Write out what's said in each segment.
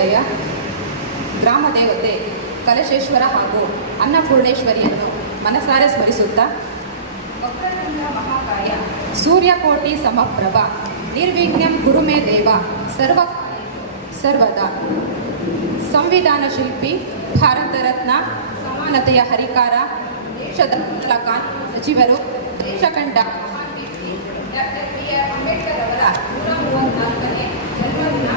ಪೀಠೋದಯ ಗ್ರಾಮ ದೇವತೆ ಕಲಶೇಶ್ವರ ಹಾಗೂ ಅನ್ನಪೂರ್ಣೇಶ್ವರಿಯನ್ನು ಮನಸಾರೆ ಸ್ಮರಿಸುತ್ತಾ ವಕ್ರತುಂಡ ಮಹಾಕಾಯ ಸೂರ್ಯಕೋಟಿ ಸಮಪ್ರಭ ನಿರ್ವಿಘ್ನಂ ಕುರುಮೇ ದೇವ ಸರ್ವದಾ ಸಂವಿಧಾನ ಶಿಲ್ಪಿ ಭಾರತ ರತ್ನ ಸಮಾನತೆಯ ಹರಿಕಾರ ದೇಶದ ಕಾನೂನು ಸಚಿವರು ದೇಶ ಕಂಡ ಡಾಕ್ಟರ್ ಬಿ.ಆರ್. ಅಂಬೇಡ್ಕರ್ ಅವರ 134ನೇ ಜನ್ಮದಿನ.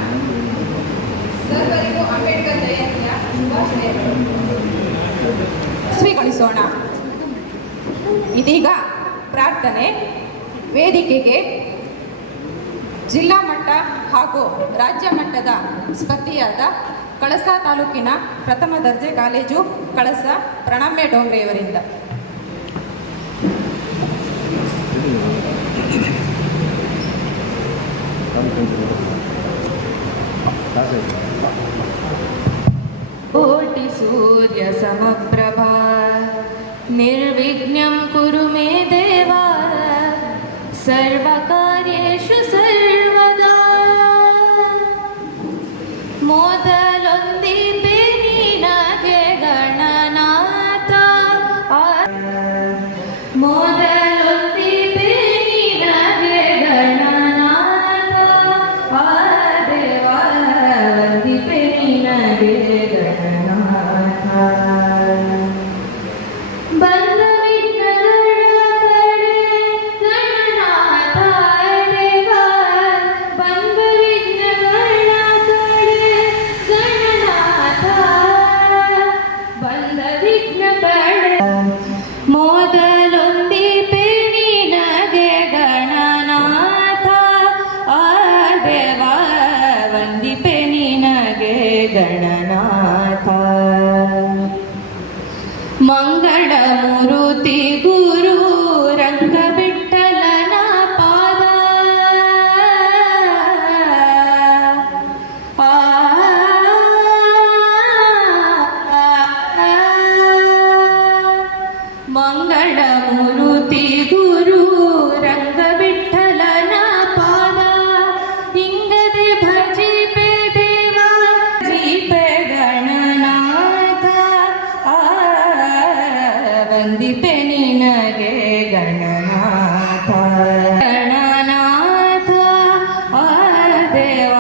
ಸರ್ವರಿಗೂ ಅಂಬೇಡ್ಕರ್ ಜಯಂತಿಯ ಶುಭಾಶಯಗಳು. ಸ್ವೀಕರಿಸೋಣ. ಇದೀಗ ಪ್ರಾರ್ಥನೆ. ವೇದಿಕೆಗೆ ಜಿಲ್ಲಾ ಮಟ್ಟ ಹಾಗೂ ರಾಜ್ಯ ಮಟ್ಟದ ಸ್ಪರ್ಧಿಯಾದ ಕಳಸ ತಾಲೂಕಿನ ಪ್ರಥಮ ದರ್ಜೆ ಕಾಲೇಜು ಕಳಸ ಪ್ರಣಮ್ಯ ಡೋಂಗ್ರೆಯವರಿಂದ ಕೋಟಿ ಸೂರ್ಯ ಸಮಪ್ರಭಾ ನಿರ್ವಿಘ್ನಂ ಕುರು ಮೇ ದೇವಾ ಸರ್ವಕಾರ್ಯೇಷು ಸರ್ವದಾ. ಮೊದಲೊಂದಿದೆ ನಿನಗೆ ಗಣನಾಥ, ಮೊದಲೊಂದಿದೆ ನಿನಗೆ ಗಣನಾಥ, ಆ ದೇವ ವಂದಿಪೆ ನಿನಗೆ ಗಣನಾಥ. ಬಂದ ವಿಘ್ನಗಳ ಕಡೆ ಗಣನಾಥ ದೇವ, ಬಂದ ವಿಘ್ನಗಳ ಕಡೆ ಗಣನಾಥ, ಬಂದ ವಿಘ್ನ ಕಡೆ. ಮೊದಲೊಂದಿದೆ ನಿನಗೆ ಗಣನಾಥ, ಆ ದೇವ ವಂದಿಪೆ ನಿನಗೆ ಗಣನಾಥ. ಮಂಗಳ ಮೂರುತಿ ಗುರು ರಂಗ ಬಿಟ್ಟಲನ ಪಾದ, ಮಂಗಳ ಮೂರುತಿ ಗುರು ರಂಗ ಬಿಟ್ಟಲನ ಪಾದ. ಹಿಂಗದೆ ಭಜಿಪೆ ದೇವ ಜೀಪೆ ಗಣನಾಥ, ವಂದಿಪೆ ನಿನಗೆ ಗಣನಾಥ. ಗಣನಾಥ ಆ ದೇವ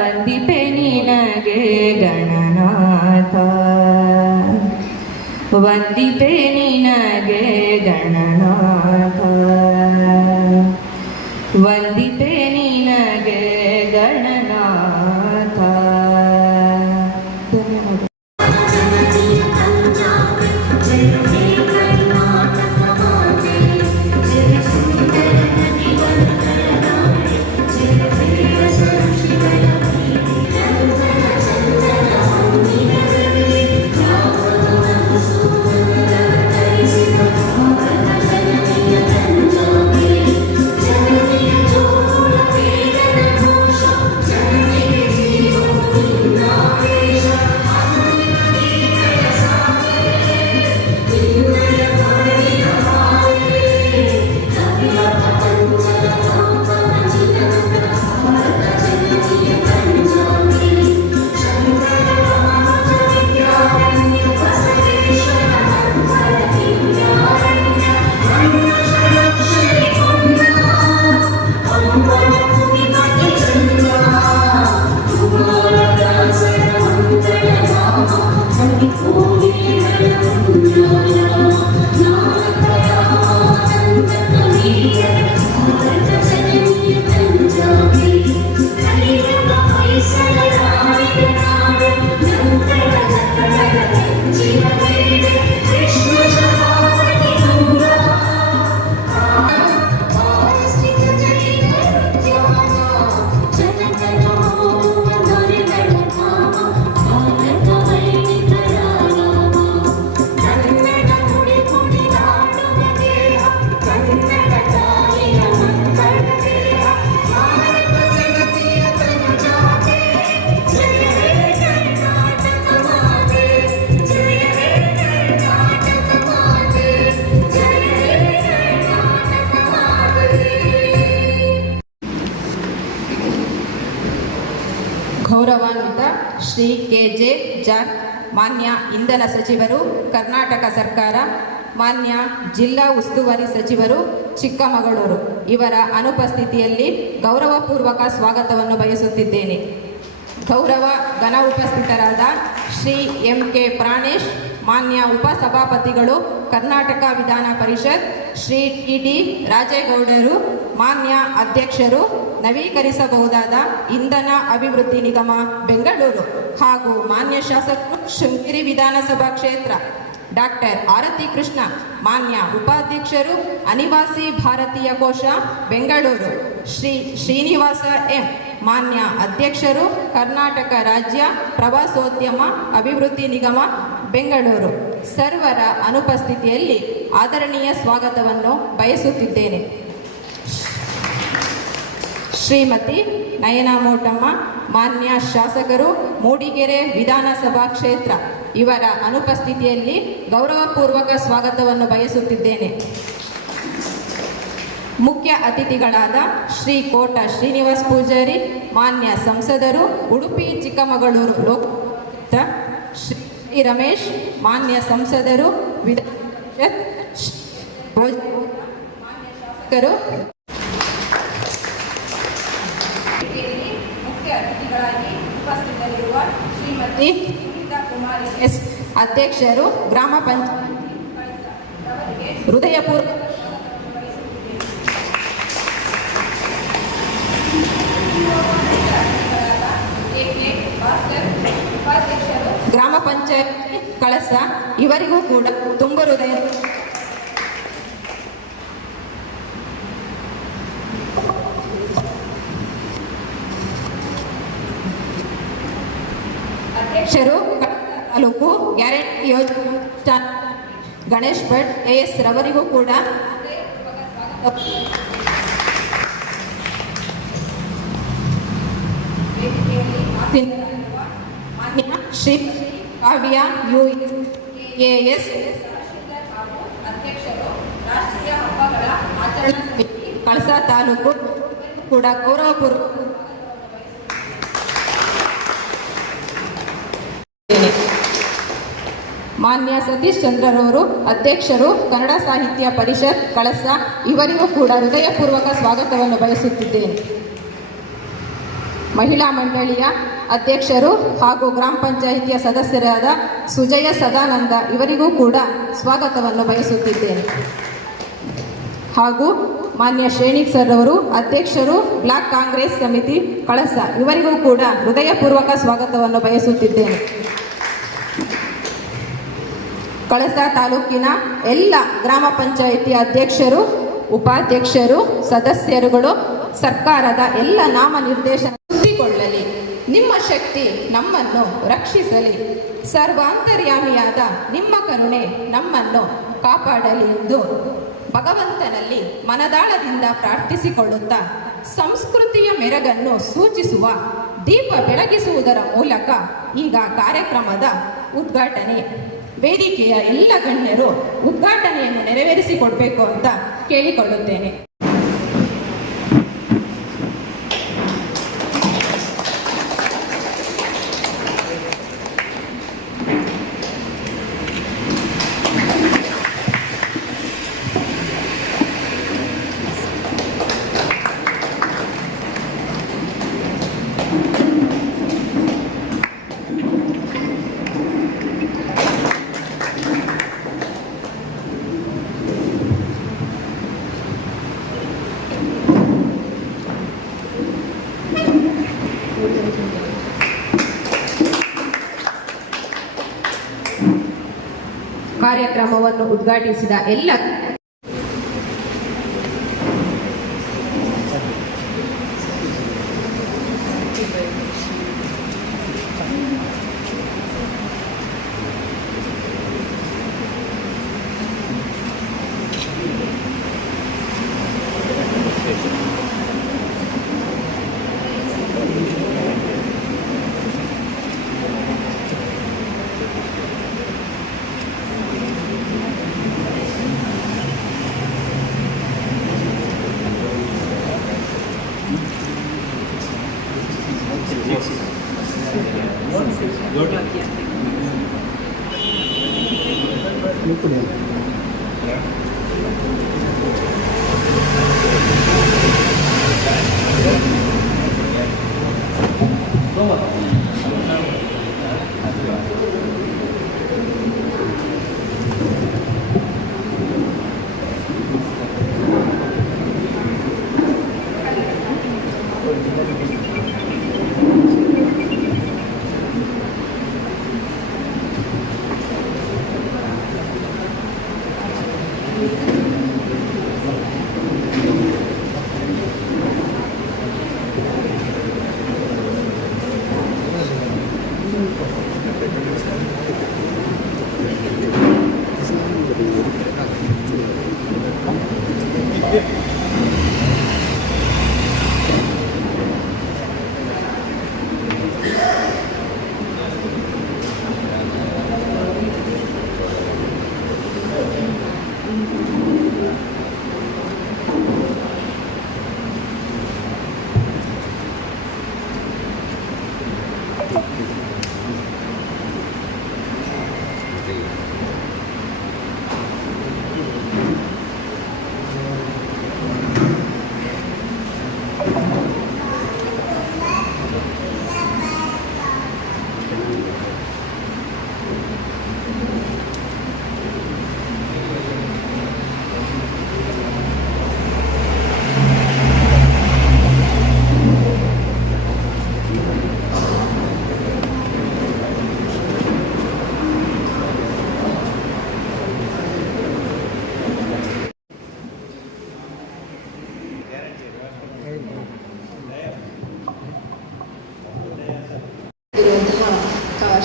ವಂದಿಪೆ ನಿನಗೆ ಗಣನಾಥ, ವಂದಿಪೆ ನಿನಗೆ ಗಣನಾಥ, ವಂದಿಪೆ ನಿನಗೆ ಗಣನಾಥ. ಧನ್ಯವಾದ. Thank you. Shri KJ. George, ಮಾನ್ಯ ಇಂಧನ ಸಚಿವರು, ಕರ್ನಾಟಕ ಸರ್ಕಾರ, ಮಾನ್ಯ ಜಿಲ್ಲಾ ಉಸ್ತುವಾರಿ ಸಚಿವರು, ಚಿಕ್ಕಮಗಳೂರು ಇವರ ಅನುಪಸ್ಥಿತಿಯಲ್ಲಿ ಗೌರವಪೂರ್ವಕ ಸ್ವಾಗತವನ್ನು ಬಯಸುತ್ತಿದ್ದೇನೆ. ಗೌರವ ಘನ ಉಪಸ್ಥಿತರಾದ ಶ್ರೀ ಎಂ.ಕೆ. ಪ್ರಾಣೇಶ್, ಮಾನ್ಯ ಉಪಸಭಾಪತಿಗಳು, ಕರ್ನಾಟಕ ವಿಧಾನ ಪರಿಷತ್, ಶ್ರೀ ಟಿ.ಟಿ. ರಾಜೇಗೌಡರು, ಮಾನ್ಯ ಅಧ್ಯಕ್ಷರು, ನವೀಕರಿಸಬಹುದಾದ ಇಂಧನ ಅಭಿವೃದ್ಧಿ ನಿಗಮ ಬೆಂಗಳೂರು ಹಾಗೂ ಮಾನ್ಯ ಶಾಸಕರು, ಶೃಂಗೇರಿ ವಿಧಾನಸಭಾ ಕ್ಷೇತ್ರ, ಡಾಕ್ಟರ್ ಆರತಿ ಕೃಷ್ಣ, ಮಾನ್ಯ ಉಪಾಧ್ಯಕ್ಷರು, ಅನಿವಾಸಿ ಭಾರತೀಯ ಕೋಶ ಬೆಂಗಳೂರು, ಶ್ರೀ ಶ್ರೀನಿವಾಸ ಎಂ, ಮಾನ್ಯ ಅಧ್ಯಕ್ಷರು, ಕರ್ನಾಟಕ ರಾಜ್ಯ ಪ್ರವಾಸೋದ್ಯಮ ಅಭಿವೃದ್ಧಿ ನಿಗಮ ಬೆಂಗಳೂರು ಸರ್ವರ ಅನುಪಸ್ಥಿತಿಯಲ್ಲಿ ಆದರಣೀಯ ಸ್ವಾಗತವನ್ನು ಬಯಸುತ್ತಿದ್ದೇನೆ. ಶ್ರೀಮತಿ ನಯನಾ ಮೋಟಮ್ಮ, ಮಾನ್ಯ ಶಾಸಕರು, ಮೂಡಿಗೆರೆ ವಿಧಾನಸಭಾ ಕ್ಷೇತ್ರ ಇವರ ಅನುಪಸ್ಥಿತಿಯಲ್ಲಿ ಗೌರವಪೂರ್ವಕ ಸ್ವಾಗತವನ್ನು ಬಯಸುತ್ತಿದ್ದೇನೆ. ಮುಖ್ಯ ಅತಿಥಿಗಳಾದ ಶ್ರೀ ಕೋಟ ಶ್ರೀನಿವಾಸ್ ಪೂಜಾರಿ, ಮಾನ್ಯ ಸಂಸದರು, ಉಡುಪಿ ಚಿಕ್ಕಮಗಳೂರು ಲೋಕಸಭಾ ಶ್ರೀ ರಮೇಶ್, ಮಾನ್ಯ ಸಂಸದರು, ವಿಧಾನ ಪರಿಷತ್, ಮಾನ್ಯ ಶಾಸಕರು. ಮುಖ್ಯ ಅತಿಥಿಗಳಾಗಿ ಉಪಸ್ಥಿತರಿರುವ ಶ್ರೀಮತಿ ಸುನೀತಾ ಕುಮಾರಿ ಎಸ್, ಅಧ್ಯಕ್ಷರು, ಗ್ರಾಮ ಪಂಚಾಯತ್ ಹೃದಯಪೂರ್ವಕ ಗ್ರಾಮ ಪಂಚಾಯತ್ ಕಳಸ ಇವರಿಗೂ ಕೂಡ ತುಂಬ ಹೃದಯ ಅಧ್ಯಕ್ಷರು, ತಾಲೂಕು ಗ್ಯಾರಂಟಿ ಯೋಜನೆ ಗಣೇಶ್ ಭಟ್ ಎಸ್ ರವರಿಗೂ ಕೂಡ ಮಾನ್ಯ ಶ್ರೀ ಕಾವ್ಯ UAS ಅಧ್ಯಕ್ಷರು, ರಾಷ್ಟ್ರೀಯ ಹಬ್ಬಗಳ ಆಚರಣಾ ಸಮಿತಿ ಕಳಸ ತಾಲೂಕು ಕೂಡ ಗೌರವಪೂರ್ವಕ ಮಾನ್ಯ ಸತೀಶ್ ಚಂದ್ರರವರು, ಅಧ್ಯಕ್ಷರು, ಕನ್ನಡ ಸಾಹಿತ್ಯ ಪರಿಷತ್ ಕಳಸ ಇವರಿಗೂ ಕೂಡ ಹೃದಯಪೂರ್ವಕ ಸ್ವಾಗತವನ್ನು ಬಯಸುತ್ತಿದ್ದೇನೆ. ಮಹಿಳಾ ಮಂಡಳಿಯ ಅಧ್ಯಕ್ಷರು ಹಾಗೂ ಗ್ರಾಮ ಪಂಚಾಯಿತಿಯ ಸದಸ್ಯರಾದ ಸುಜಯ ಸದಾನಂದ ಇವರಿಗೂ ಕೂಡ ಸ್ವಾಗತವನ್ನು ಬಯಸುತ್ತಿದ್ದೇನೆ. ಹಾಗೂ ಮಾನ್ಯ ಶ್ರೇಣಿಕ್ ಸರ್ ಅವರು, ಅಧ್ಯಕ್ಷರು, ಬ್ಲಾಕ್ ಕಾಂಗ್ರೆಸ್ ಸಮಿತಿ ಕಳಸ ಇವರಿಗೂ ಕೂಡ ಹೃದಯಪೂರ್ವಕ ಸ್ವಾಗತವನ್ನು ಬಯಸುತ್ತಿದ್ದೇನೆ. ಕಳಸ ತಾಲೂಕಿನ ಎಲ್ಲ ಗ್ರಾಮ ಪಂಚಾಯಿತಿ ಅಧ್ಯಕ್ಷರು, ಉಪಾಧ್ಯಕ್ಷರು, ಸದಸ್ಯರುಗಳು ಸರ್ಕಾರದ ಎಲ್ಲ ನಾಮನಿರ್ದೇಶನ ಸುತ್ತಿಕೊಳ್ಳಲಿ. ನಿಮ್ಮ ಶಕ್ತಿ ನಮ್ಮನ್ನು ರಕ್ಷಿಸಲಿ. ಸರ್ವಾಂತರ್ಯಾಮಿಯಾದ ನಿಮ್ಮ ಕರುಣೆ ನಮ್ಮನ್ನು ಕಾಪಾಡಲಿ ಎಂದು ಭಗವಂತನಲ್ಲಿ ಮನದಾಳದಿಂದ ಪ್ರಾರ್ಥಿಸಿಕೊಳ್ಳುತ್ತಾ, ಸಂಸ್ಕೃತಿಯ ಮೆರಗನ್ನು ಸೂಚಿಸುವ ದೀಪ ಬೆಳಗಿಸುವುದರ ಮೂಲಕ ಈಗ ಕಾರ್ಯಕ್ರಮದ ಉದ್ಘಾಟನೆ. ವೇದಿಕೆಯ ಎಲ್ಲ ಗಣ್ಯರು ಉದ್ಘಾಟನೆಯನ್ನು ನೆರವೇರಿಸಿಕೊಡ್ಬೇಕು ಅಂತ ಕೇಳಿಕೊಳ್ಳುತ್ತೇನೆ. ಕಾರ್ಯಕ್ರಮವನ್ನು ಉದ್ಘಾಟಿಸಿದ ಎಲ್ಲ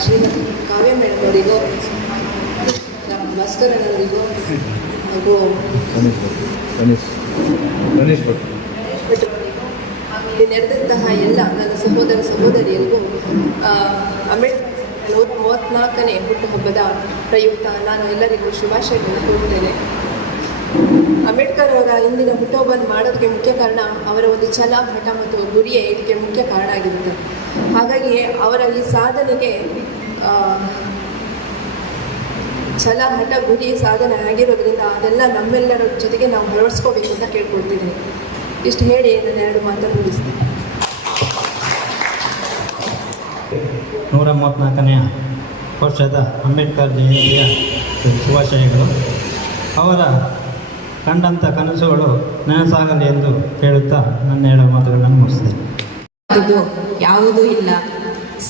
ಶ್ರೀಮತಿ ಕಾವ್ಯ ಮೇಡಮವರಿಗೂ, ನಮ್ಮ ಭಾಸ್ಕರನವರಿಗೂ ಹಾಗೂ ಗಣೇಶ್ ಭಟ್ ಇಲ್ಲಿ ನೆರೆದಂತಹ ಎಲ್ಲ ನನ್ನ ಸಹೋದರ ಸಹೋದರಿಯರಿಗೂ ಅಂಬೇಡ್ಕರ್ 134ನೇ ಹುಟ್ಟುಹಬ್ಬದ ಪ್ರಯುಕ್ತ ನಾನು ಎಲ್ಲರಿಗೂ ಶುಭಾಶಯಗಳನ್ನು ಕೋರುತ್ತೇನೆ. ಅಂಬೇಡ್ಕರ್ ಅವರ ಇಂದಿನ ಹುಟ್ಟುಹಬ್ಬವನ್ನು ಮಾಡೋದಕ್ಕೆ ಮುಖ್ಯ ಕಾರಣ ಅವರ ಒಂದು ಛಲ, ಹಠ ಮತ್ತು ಗುರಿಯೇ ಇದಕ್ಕೆ ಮುಖ್ಯ ಕಾರಣ ಆಗಿರುತ್ತೆ. ಹಾಗಾಗಿ ಅವರ ಈ ಸಾಧನೆಗೆ ಛಲ, ಹಠ, ಗುರಿ ಸಾಧನೆ ಆಗಿರೋದ್ರಿಂದ ಅದೆಲ್ಲ ನಮ್ಮೆಲ್ಲರ ಜೊತೆಗೆ ನಾವು ಅಳವಡಿಸ್ಕೋಬೇಕು ಅಂತ ಕೇಳ್ಕೊಳ್ತಿದ್ದೀನಿ. ಇಷ್ಟು ಹೇಳಿ ನಾನು 2 ಮಾತನ್ನು ಮುಗಿಸ್ತೀನಿ. 134ನೇ ವರ್ಷದ ಅಂಬೇಡ್ಕರ್ ಜಯಂತಿಯ ಶುಭಾಶಯಗಳು. ಅವರ ಕಂಡಂಥ ಕನಸುಗಳು ನನಸಾಗಲಿ ಎಂದು ಹೇಳುತ್ತಾ ನನ್ನ 2 ಮಾತುಗಳನ್ನು ಮುಗಿಸ್ತೇನೆ. ಯಾವುದೂ ಇಲ್ಲ,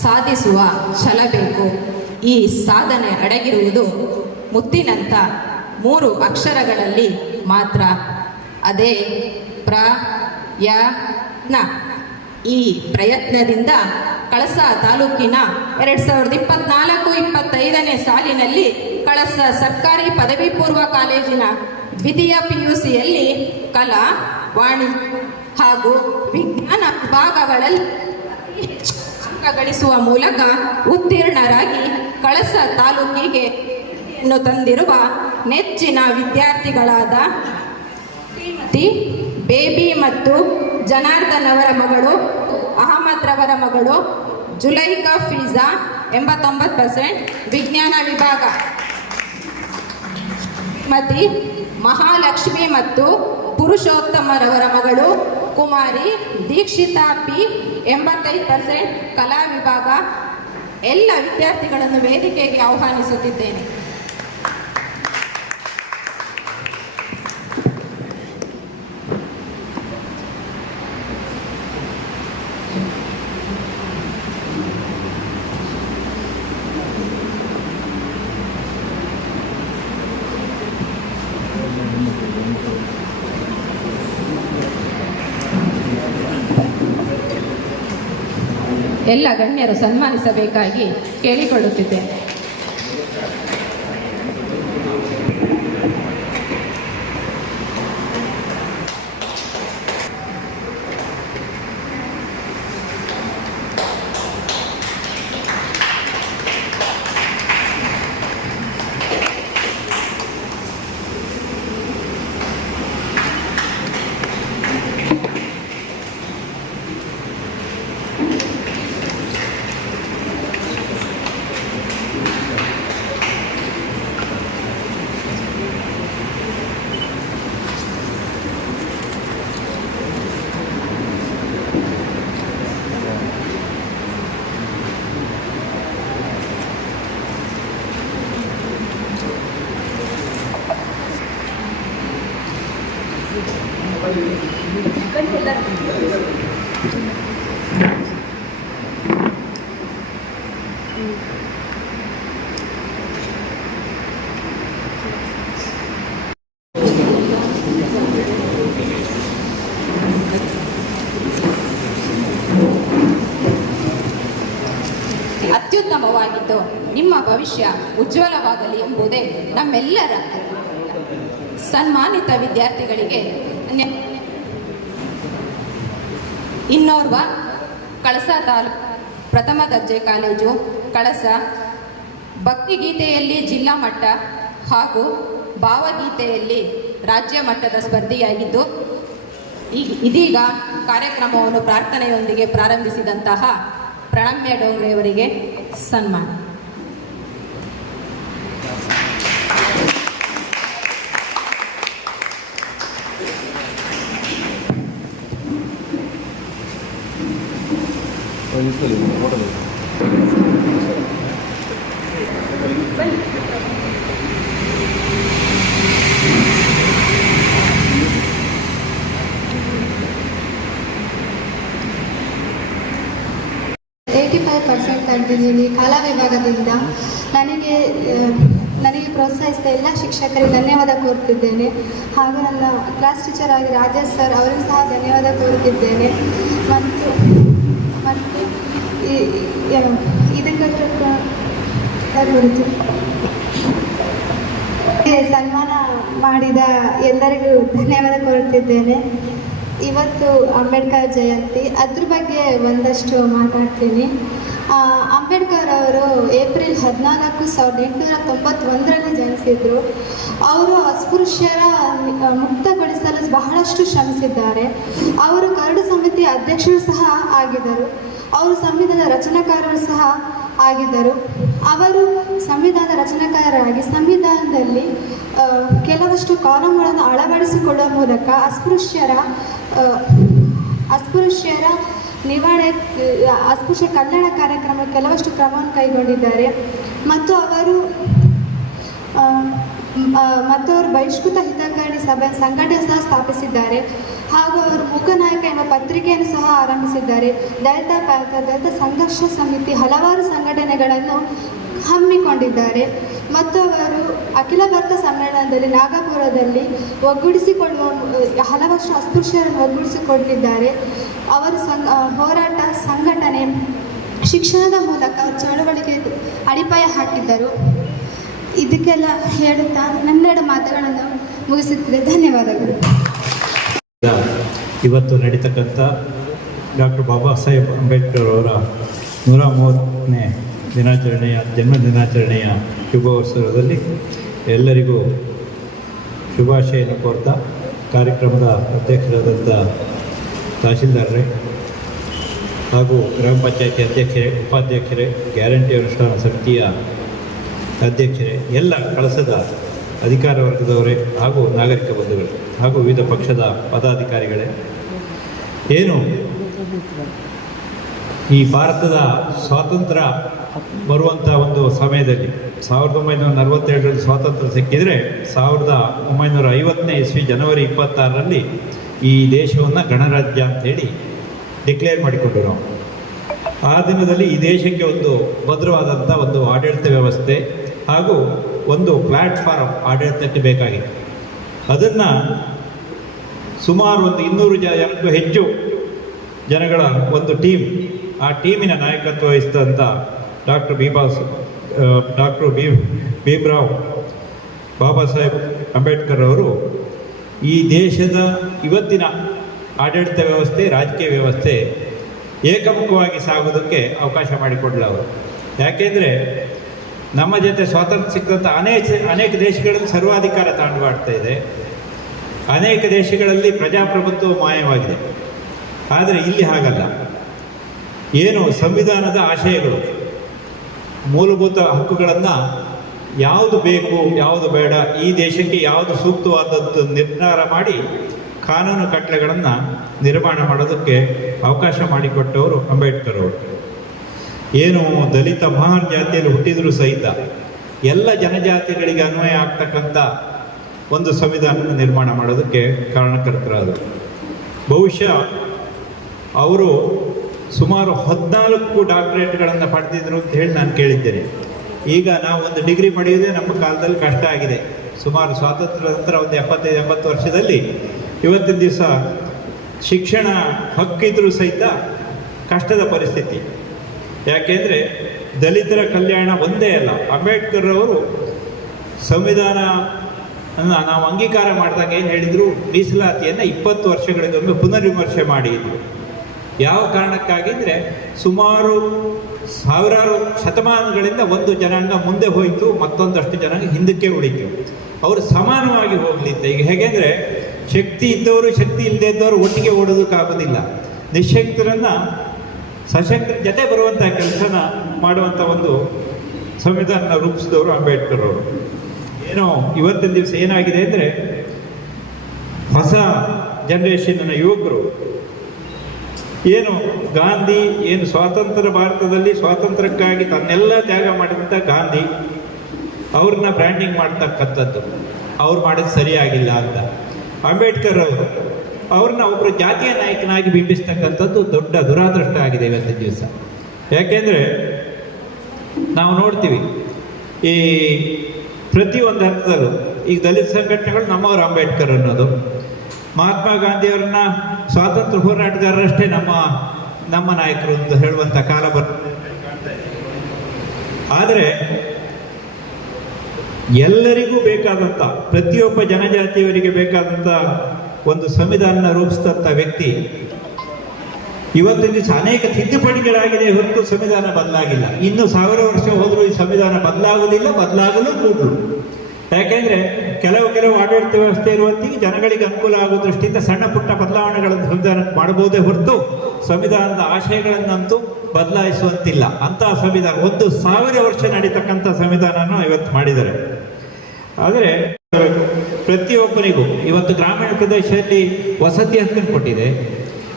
ಸಾಧಿಸುವ ಛಲ ಬೇಕು. ಈ ಸಾಧನೆ ಅಡಗಿರುವುದು ಮುತ್ತಿನಂಥ 3 ಅಕ್ಷರಗಳಲ್ಲಿ ಮಾತ್ರ. ಅದೇ ಪ್ರಯತ್ನ. ಈ ಪ್ರಯತ್ನದಿಂದ ಕಳಸ ತಾಲೂಕಿನ 2024-25ನೇ ಸಾಲಿನಲ್ಲಿ ಕಳಸ ಸರ್ಕಾರಿ ಪದವಿ ಪೂರ್ವ ಕಾಲೇಜಿನ ದ್ವಿತೀಯ PUCಯಲ್ಲಿ ಕಲಾ, ವಾಣಿಜ್ಯ ಹಾಗೂ ವಿಜ್ಞಾನ ವಿಭಾಗಗಳಲ್ಲಿ ಅಂಕ ಗಳಿಸುವ ಮೂಲಕ ಉತ್ತೀರ್ಣರಾಗಿ ಕಳಸ ತಾಲೂಕಿಗೆ ತಂದಿರುವ ನೆಚ್ಚಿನ ವಿದ್ಯಾರ್ಥಿಗಳಾದ ಬೇಬಿ ಮತ್ತು ಜನಾರ್ದನ್ ಅವರ ಮಗಳು, ಅಹಮದ್ ರವರ ಮಗಳು ಜುಲೈಕಾ ಫೀಜಾ 89% ವಿಜ್ಞಾನ ವಿಭಾಗ, ಶ್ರೀಮತಿ ಮಹಾಲಕ್ಷ್ಮಿ ಮತ್ತು ಪುರುಷೋತ್ತಮರವರ ಮಗಳು ಕುಮಾರಿ ದೀಕ್ಷಿತಾ ಪಿ 85% ಕಲಾ ವಿಭಾಗ. ಎಲ್ಲ ವಿದ್ಯಾರ್ಥಿಗಳನ್ನು ವೇದಿಕೆಗೆ ಆಹ್ವಾನಿಸುತ್ತಿದ್ದೇನೆ. ಎಲ್ಲ ಗಣ್ಯರು ಸನ್ಮಾನಿಸಬೇಕಾಗಿ ಕೇಳಿಕೊಳ್ಳುತ್ತಿದ್ದೇನೆ. ಅತ್ಯುತ್ತಮವಾಗಿದ್ದು ನಿಮ್ಮ ಭವಿಷ್ಯ ಉಜ್ವಲವಾಗಲಿ ಎಂಬುದೇ ನಮ್ಮೆಲ್ಲರ ಸನ್ಮಾನಿತ ವಿದ್ಯಾರ್ಥಿಗಳಿಗೆ ಇನ್ನೋರ್ವ ಕಳಸ ತಾಲೂಕು ಪ್ರಥಮ ದರ್ಜೆ ಕಾಲೇಜು ಕಳಸ ಭಕ್ತಿಗೀತೆಯಲ್ಲಿ ಜಿಲ್ಲಾ ಮಟ್ಟ ಹಾಗೂ ಭಾವಗೀತೆಯಲ್ಲಿ ರಾಜ್ಯ ಮಟ್ಟದ ಸ್ಪರ್ಧಿಯಾಗಿದ್ದು ಇದೀಗ ಕಾರ್ಯಕ್ರಮವನ್ನು ಪ್ರಾರ್ಥನೆಯೊಂದಿಗೆ ಪ್ರಾರಂಭಿಸಿದಂತಹ ಪ್ರಣಮ್ಯ ಡೋಂಗ್ರೆಯವರಿಗೆ ಸನ್ಮಾನ. ತೆಗೆದಿದ್ದೀನಿ ಕಲಾ ವಿಭಾಗದಿಂದ. ನನಗೆ ಪ್ರೋತ್ಸಾಹಿಸಿದ ಎಲ್ಲ ಶಿಕ್ಷಕರಿಗೆ ಧನ್ಯವಾದ ಕೋರುತ್ತಿದ್ದೇನೆ. ಹಾಗೂ ನನ್ನ ಕ್ಲಾಸ್ ಟೀಚರ್ ಆಗಿ ರಾಜೇಶ್ ಸರ್ ಅವರಿಗೂ ಸಹ ಧನ್ಯವಾದ ಕೋರುತ್ತಿದ್ದೇನೆ. ಮತ್ತು ಇದಕ್ಕೆ ಸನ್ಮಾನ ಮಾಡಿದ ಎಲ್ಲರಿಗೂ ಧನ್ಯವಾದ ಕೋರುತ್ತಿದ್ದೇನೆ. ಇವತ್ತು ಅಂಬೇಡ್ಕರ್ ಜಯಂತಿ, ಅದ್ರ ಬಗ್ಗೆ ಒಂದಷ್ಟು ಮಾತಾಡ್ತೀನಿ. ಅಂಬೇಡ್ಕರ್ ಅವರು ಏಪ್ರಿಲ್ 14, 1891ರಲ್ಲಿ ಜನಿಸಿದರು. ಅವರು ಅಸ್ಪೃಶ್ಯರ ಮುಕ್ತಗೊಳಿಸಲು ಬಹಳಷ್ಟು ಶ್ರಮಿಸಿದ್ದಾರೆ. ಅವರು ಕರಡು ಸಮಿತಿ ಅಧ್ಯಕ್ಷರು ಸಹ ಆಗಿದ್ದರು. ಅವರು ಸಂವಿಧಾನದ ರಚನಾಕಾರರು ಸಹ ಆಗಿದ್ದರು. ಅವರು ಸಂವಿಧಾನದ ರಚನಾಕಾರರಾಗಿ ಸಂವಿಧಾನದಲ್ಲಿ ಕೆಲವಷ್ಟು ಕಾನೂನುಗಳನ್ನು ಅಳವಡಿಸಿಕೊಳ್ಳುವ ಮೂಲಕ ಅಸ್ಪೃಶ್ಯರ ನಿವಾರಣೆ, ಅಸ್ಪೃಶ್ಯ ಕಲ್ಯಾಣ ಕಾರ್ಯಕ್ರಮ ಕೆಲವಷ್ಟು ಕ್ರಮವನ್ನು ಕೈಗೊಂಡಿದ್ದಾರೆ. ಮತ್ತು ಅವರು ಬಹಿಷ್ಕೃತ ಹಿತಕಾರಿ ಸಭೆ ಸಂಘಟನೆ ಸಹ ಸ್ಥಾಪಿಸಿದ್ದಾರೆ. ಹಾಗೂ ಅವರು ಮೂಕನಾಯಕ ಎಂಬ ಪತ್ರಿಕೆಯನ್ನು ಸಹ ಆರಂಭಿಸಿದ್ದಾರೆ. ದಲಿತ ಸಂಘರ್ಷ ಸಮಿತಿ ಹಲವಾರು ಸಂಘಟನೆಗಳನ್ನು ಹಮ್ಮಿಕೊಂಡಿದ್ದಾರೆ. ಮತ್ತು ಅವರು ಅಖಿಲ ಭಾರತ ಸಮ್ಮೇಳನದಲ್ಲಿ ನಾಗಪುರದಲ್ಲಿ ಒಗ್ಗೂಡಿಸಿಕೊಳ್ಳುವ ಹಲವಷ್ಟು ಅಸ್ಪೃಶ್ಯರನ್ನು ಒಗ್ಗೂಡಿಸಿಕೊಂಡಿದ್ದಾರೆ. ಅವರು ಹೋರಾಟ, ಸಂಘಟನೆ, ಶಿಕ್ಷಣದ ಮೂಲಕ ಚಳವಳಿಗೆ ಅಡಿಪಾಯ ಹಾಕಿದ್ದರು. ಇದಕ್ಕೆಲ್ಲ ಹೇಳುತ್ತಾ ನನ್ನೆರಡು ಮಾತುಗಳನ್ನು ಮುಗಿಸುತ್ತಿದೆ. ಧನ್ಯವಾದಗಳು. ಇವತ್ತು ನಡೀತಕ್ಕಂಥ ಡಾಕ್ಟರ್ ಬಾಬಾ ಸಾಹೇಬ್ ಅಂಬೇಡ್ಕರ್ ಅವರ 130ನೇ ಜನ್ಮ ದಿನಾಚರಣೆಯ ಶುಭೋತ್ಸವದಲ್ಲಿ ಎಲ್ಲರಿಗೂ ಶುಭಾಶಯನ್ನು ಕೋರ್ತಾ, ಕಾರ್ಯಕ್ರಮದ ಅಧ್ಯಕ್ಷರಾದಂಥ ತಹಶೀಲ್ದಾರರೇ ಹಾಗೂ ಗ್ರಾಮ ಪಂಚಾಯತಿ ಅಧ್ಯಕ್ಷರೇ, ಉಪಾಧ್ಯಕ್ಷರೇ, ಗ್ಯಾರಂಟಿ ಅನುಷ್ಠಾನ ಸಮಿತಿಯ ಅಧ್ಯಕ್ಷರೇ, ಎಲ್ಲ ಕಳಸದ ಅಧಿಕಾರ ವರ್ಗದವರೇ ಹಾಗೂ ನಾಗರಿಕ ಬಂಧುಗಳು ಹಾಗೂ ವಿವಿಧ ಪಕ್ಷದ ಪದಾಧಿಕಾರಿಗಳೇ, ಏನು ಈ ಭಾರತದ ಸ್ವಾತಂತ್ರ್ಯ ಬರುವಂಥ ಒಂದು ಸಮಯದಲ್ಲಿ 1947ರಲ್ಲಿ ಸ್ವಾತಂತ್ರ್ಯ ಸಿಕ್ಕಿದರೆ 1950ನೇ ಇಸ್ವಿ ಜನವರಿ 26ರಲ್ಲಿ ಈ ದೇಶವನ್ನು ಗಣರಾಜ್ಯ ಅಂತೇಳಿ ಡಿಕ್ಲೇರ್ ಮಾಡಿಕೊಂಡ್ರು ನಾವು. ಆ ದಿನದಲ್ಲಿ ಈ ದೇಶಕ್ಕೆ ಒಂದು ಭದ್ರವಾದಂಥ ಒಂದು ಆಡಳಿತ ವ್ಯವಸ್ಥೆ ಹಾಗೂ ಒಂದು ಪ್ಲ್ಯಾಟ್ಫಾರ್ಮ್ ಆಡಳಿತಕ್ಕೆ ಬೇಕಾಗಿತ್ತು. ಅದನ್ನು ಸುಮಾರು ಒಂದು 200 ಜನಕ್ಕೂ ಹೆಚ್ಚು ಜನಗಳ ಒಂದು ಟೀಮ್, ಆ ಟೀಮಿನ ನಾಯಕತ್ವ ವಹಿಸಿದಂಥ ಡಾಕ್ಟರ್ ಭೀಮ್ರಾವ್ ಬಾಬಾ ಸಾಹೇಬ್ ಅಂಬೇಡ್ಕರ್ ಅವರು ಈ ದೇಶದ ಇವತ್ತಿನ ಆಡಳಿತ ವ್ಯವಸ್ಥೆ, ರಾಜಕೀಯ ವ್ಯವಸ್ಥೆ ಏಕಮುಖವಾಗಿ ಸಾಗೋದಕ್ಕೆ ಅವಕಾಶ ಮಾಡಿಕೊಡಲವರು. ಯಾಕೆಂದರೆ ನಮ್ಮ ಜೊತೆ ಸ್ವಾತಂತ್ರ್ಯ ಸಿಕ್ಕಂಥ ಅನೇಕ ದೇಶಗಳಲ್ಲಿ ಸರ್ವಾಧಿಕಾರ ತಾಂಡವಾಡ್ತಾ ಇದೆ. ಅನೇಕ ದೇಶಗಳಲ್ಲಿ ಪ್ರಜಾಪ್ರಭುತ್ವ ಮಾಯವಾಗಿದೆ. ಆದರೆ ಇಲ್ಲಿ ಹಾಗಲ್ಲ. ಏನು ಸಂವಿಧಾನದ ಆಶಯಗಳು, ಮೂಲಭೂತ ಹಕ್ಕುಗಳನ್ನು ಯಾವುದು ಬೇಕು ಯಾವುದು ಬೇಡ, ಈ ದೇಶಕ್ಕೆ ಯಾವುದು ಸೂಕ್ತವಾದದ್ದು ನಿರ್ಧಾರ ಮಾಡಿ ಕಾನೂನು ಕಟ್ಟಳೆಗಳನ್ನು ನಿರ್ಮಾಣ ಮಾಡೋದಕ್ಕೆ ಅವಕಾಶ ಮಾಡಿಕೊಟ್ಟವರು ಅಂಬೇಡ್ಕರ್ ಅವರು. ಏನು ದಲಿತ ಮಹಾನ್ ಜಾತಿಯಲ್ಲಿ ಹುಟ್ಟಿದರೂ ಸಹಿತ ಎಲ್ಲ ಜನಜಾತಿಗಳಿಗೆ ಅನ್ವಯ ಆಗ್ತಕ್ಕಂಥ ಒಂದು ಸಂವಿಧಾನ ನಿರ್ಮಾಣ ಮಾಡೋದಕ್ಕೆ ಕಾರಣಕರ್ತರಾದರು. ಬಹುಶಃ ಅವರು ಸುಮಾರು 14 ಡಾಕ್ಟರೇಟ್ಗಳನ್ನು ಪಡೆದಿದ್ರು ಅಂತ ಹೇಳಿ ನಾನು ಕೇಳಿದ್ದೇನೆ. ಈಗ ನಾವು ಒಂದು ಡಿಗ್ರಿ ಪಡೆಯೋದೇ ನಮ್ಮ ಕಾಲದಲ್ಲಿ ಕಷ್ಟ ಆಗಿದೆ. ಸುಮಾರು ಸ್ವಾತಂತ್ರ್ಯ ನಂತರ ಒಂದು 75-80 ವರ್ಷದಲ್ಲಿ ಇವತ್ತಿನ ದಿವಸ ಶಿಕ್ಷಣ ಹಕ್ಕಿದ್ರೂ ಸಹಿತ ಕಷ್ಟದ ಪರಿಸ್ಥಿತಿ. ಯಾಕೆಂದರೆ ದಲಿತರ ಕಲ್ಯಾಣ ಒಂದೇ ಅಲ್ಲ, ಅಂಬೇಡ್ಕರ್ ಅವರು ಸಂವಿಧಾನ ನಾವು ಅಂಗೀಕಾರ ಮಾಡಿದಾಗ ಏನು ಹೇಳಿದರು, ಮೀಸಲಾತಿಯನ್ನು 20 ವರ್ಷಗಳಿಗೊಮ್ಮೆ ಪುನರ್ವಿಮರ್ಶೆ ಮಾಡಿದ್ರು. ಯಾವ ಕಾರಣಕ್ಕಾಗಿದ್ದರೆ ಸುಮಾರು ಸಾವಿರಾರು ಶತಮಾನಗಳಿಂದ ಒಂದು ಜನಾಂಗ ಮುಂದೆ ಹೋಯಿತು, ಮತ್ತೊಂದಷ್ಟು ಜನಾಂಗ ಹಿಂದಕ್ಕೆ ಉಳಿತು. ಅವರು ಸಮಾನವಾಗಿ ಹೋಗಲಿದ್ದ. ಈಗ ಹೇಗೆಂದರೆ ಶಕ್ತಿ ಇದ್ದವರು ಶಕ್ತಿ ಇಲ್ಲದೆ ಇದ್ದವರು ಒಟ್ಟಿಗೆ ಓಡೋದಕ್ಕಾಗೋದಿಲ್ಲ. ನಿಶಕ್ತರನ್ನು ಸಶಕ್ತರ ಜೊತೆ ಬರುವಂಥ ಕೆಲಸನ ಮಾಡುವಂಥ ಒಂದು ಸಂವಿಧಾನ ರೂಪಿಸಿದವರು ಅಂಬೇಡ್ಕರ್ ಅವರು. ಏನೋ ಇವತ್ತಿನ ದಿವಸ ಏನಾಗಿದೆ ಅಂದರೆ ಹೊಸ ಜನರೇಷನ್ನ ಯುವಕರು ಏನು ಗಾಂಧಿ ಏನು ಸ್ವಾತಂತ್ರ್ಯ ಭಾರತದಲ್ಲಿ ಸ್ವಾತಂತ್ರ್ಯಕ್ಕಾಗಿ ತನ್ನೆಲ್ಲ ತ್ಯಾಗ ಮಾಡಿದಂಥ ಗಾಂಧಿ ಅವ್ರನ್ನ ಬ್ರ್ಯಾಂಡಿಂಗ್ ಮಾಡ್ತಕ್ಕಂಥದ್ದು ಅವ್ರು ಮಾಡೋದು ಸರಿಯಾಗಿಲ್ಲ ಅಂತ. ಅಂಬೇಡ್ಕರ್ ಅವರು ಅವ್ರನ್ನ ಒಬ್ಬರು ಜಾತಿಯ ನಾಯಕನಾಗಿ ಬಿಂಬಿಸ್ತಕ್ಕಂಥದ್ದು ದೊಡ್ಡ ದುರಾದೃಷ್ಟ ಆಗಿದೆ ಇವತ್ತಿನ ದಿವಸ. ಯಾಕೆಂದರೆ ನಾವು ನೋಡ್ತೀವಿ ಈ ಪ್ರತಿಯೊಂದು ಹಂತದಲ್ಲೂ ಈಗ ದಲಿತ ಸಂಘಟನೆಗಳು ನಮ್ಮವರು ಅಂಬೇಡ್ಕರ್ ಅನ್ನೋದು, ಮಹಾತ್ಮ ಗಾಂಧಿಯವರನ್ನ ಸ್ವಾತಂತ್ರ್ಯ ಹೋರಾಟಗಾರರಷ್ಟೇ ನಮ್ಮ ನಾಯಕರು ಅಂತ ಹೇಳುವಂಥ ಕಾಲ ಬರ್ತದೆ. ಆದರೆ ಎಲ್ಲರಿಗೂ ಬೇಕಾದಂಥ ಪ್ರತಿಯೊಬ್ಬ ಜನಜಾತಿಯವರಿಗೆ ಬೇಕಾದಂಥ ಒಂದು ಸಂವಿಧಾನ ರೂಪಿಸಿದಂಥ ವ್ಯಕ್ತಿ ಇವತ್ತಿನ ದಿವಸ ಅನೇಕ ತಿದ್ದುಪಡಿಗಳಾಗಿದೆ ಹೊರತು ಸಂವಿಧಾನ ಬದಲಾಗಿಲ್ಲ. ಇನ್ನು 1000 ವರ್ಷ ಹೋದರೂ ಈ ಸಂವಿಧಾನ ಬದಲಾಗುವುದಿಲ್ಲ, ಬದಲಾಗಲು ಕೂಡಲು. ಯಾಕೆಂದರೆ ಕೆಲವು ಆಡಳಿತ ವ್ಯವಸ್ಥೆ ಇರುವಂತೆಯೇ ಜನಗಳಿಗೆ ಅನುಕೂಲ ಆಗುವ ದೃಷ್ಟಿಯಿಂದ ಸಣ್ಣ ಪುಟ್ಟ ಬದಲಾವಣೆಗಳನ್ನು ಸಂವಿಧಾನಕ್ಕೆ ಮಾಡಬಹುದೇ ಹೊರತು ಸಂವಿಧಾನದ ಆಶಯಗಳನ್ನಂತೂ ಬದಲಾಯಿಸುವಂತಿಲ್ಲ. ಅಂತಹ ಸಂವಿಧಾನ 1000 ವರ್ಷ ನಡೀತಕ್ಕಂಥ ಸಂವಿಧಾನನ ಇವತ್ತು ಮಾಡಿದ್ದಾರೆ. ಆದರೆ ಪ್ರತಿಯೊಬ್ಬರಿಗೂ ಇವತ್ತು ಗ್ರಾಮೀಣ ಪ್ರದೇಶದಲ್ಲಿ ವಸತಿ ಹಕ್ಕನ್ನು ಕೊಟ್ಟಿದೆ,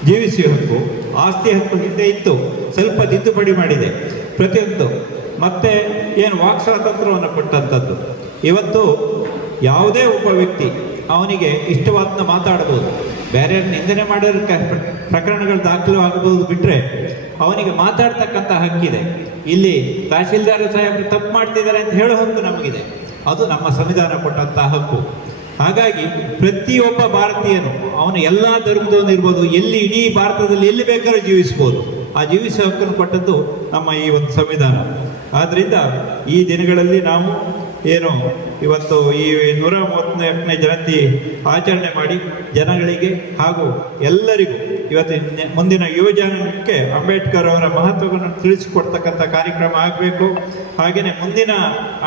ಜೀವಿಸುವ ಹಕ್ಕು, ಆಸ್ತಿ ಹಕ್ಕು ಹಿಂದೆ ಇತ್ತು, ಸ್ವಲ್ಪ ತಿದ್ದುಪಡಿ ಮಾಡಿದೆ ಪ್ರತಿಯೊಂದು. ಮತ್ತೆ ಏನು ವಾಕ್ ಸ್ವಾತಂತ್ರ್ಯವನ್ನು ಕೊಟ್ಟಂಥದ್ದು. ಇವತ್ತು ಯಾವುದೇ ಒಬ್ಬ ವ್ಯಕ್ತಿ ಅವನಿಗೆ ಇಷ್ಟವಾದನ್ನ ಮಾತಾಡ್ಬೋದು, ಬೇರೆ ನಿಂದನೆ ಮಾಡೋರ ಪ್ರಕರಣಗಳು ದಾಖಲು ಆಗಬಹುದು ಬಿಟ್ಟರೆ ಅವನಿಗೆ ಮಾತಾಡ್ತಕ್ಕಂಥ ಹಕ್ಕಿದೆ. ಇಲ್ಲಿ ತಹಶೀಲ್ದಾರ್ ಸಾಹೇಬರು ತಪ್ಪು ಮಾಡ್ತಿದ್ದಾರೆ ಅಂತ ಹೇಳೋ ಹಕ್ಕು ನಮಗಿದೆ. ಅದು ನಮ್ಮ ಸಂವಿಧಾನ ಕೊಟ್ಟಂಥ ಹಕ್ಕು. ಹಾಗಾಗಿ ಪ್ರತಿಯೊಬ್ಬ ಭಾರತೀಯನು ಅವನು ಎಲ್ಲ ಧರ್ಮದವನು ಇರ್ಬೋದು, ಇಡೀ ಭಾರತದಲ್ಲಿ ಎಲ್ಲಿ ಬೇಕಾದ್ರೂ ಜೀವಿಸ್ಬೋದು. ಆ ಜೀವಿಸುವ ಹಕ್ಕನ್ನು ಕೊಟ್ಟದ್ದು ನಮ್ಮ ಈ ಒಂದು ಸಂವಿಧಾನ. ಆದ್ದರಿಂದ ಈ ದಿನಗಳಲ್ಲಿ ನಾವು ಏನು ಇವತ್ತು ಈ 134ನೇ ಜಯಂತಿ ಆಚರಣೆ ಮಾಡಿ ಜನಗಳಿಗೆ ಹಾಗೂ ಎಲ್ಲರಿಗೂ ಇವತ್ತು ಮುಂದಿನ ಯುವಜನಕ್ಕೆ ಅಂಬೇಡ್ಕರ್ ಅವರ ಮಹತ್ವವನ್ನು ತಿಳಿಸಿಕೊಡ್ತಕ್ಕಂಥ ಕಾರ್ಯಕ್ರಮ ಆಗಬೇಕು. ಹಾಗೆಯೇ ಮುಂದಿನ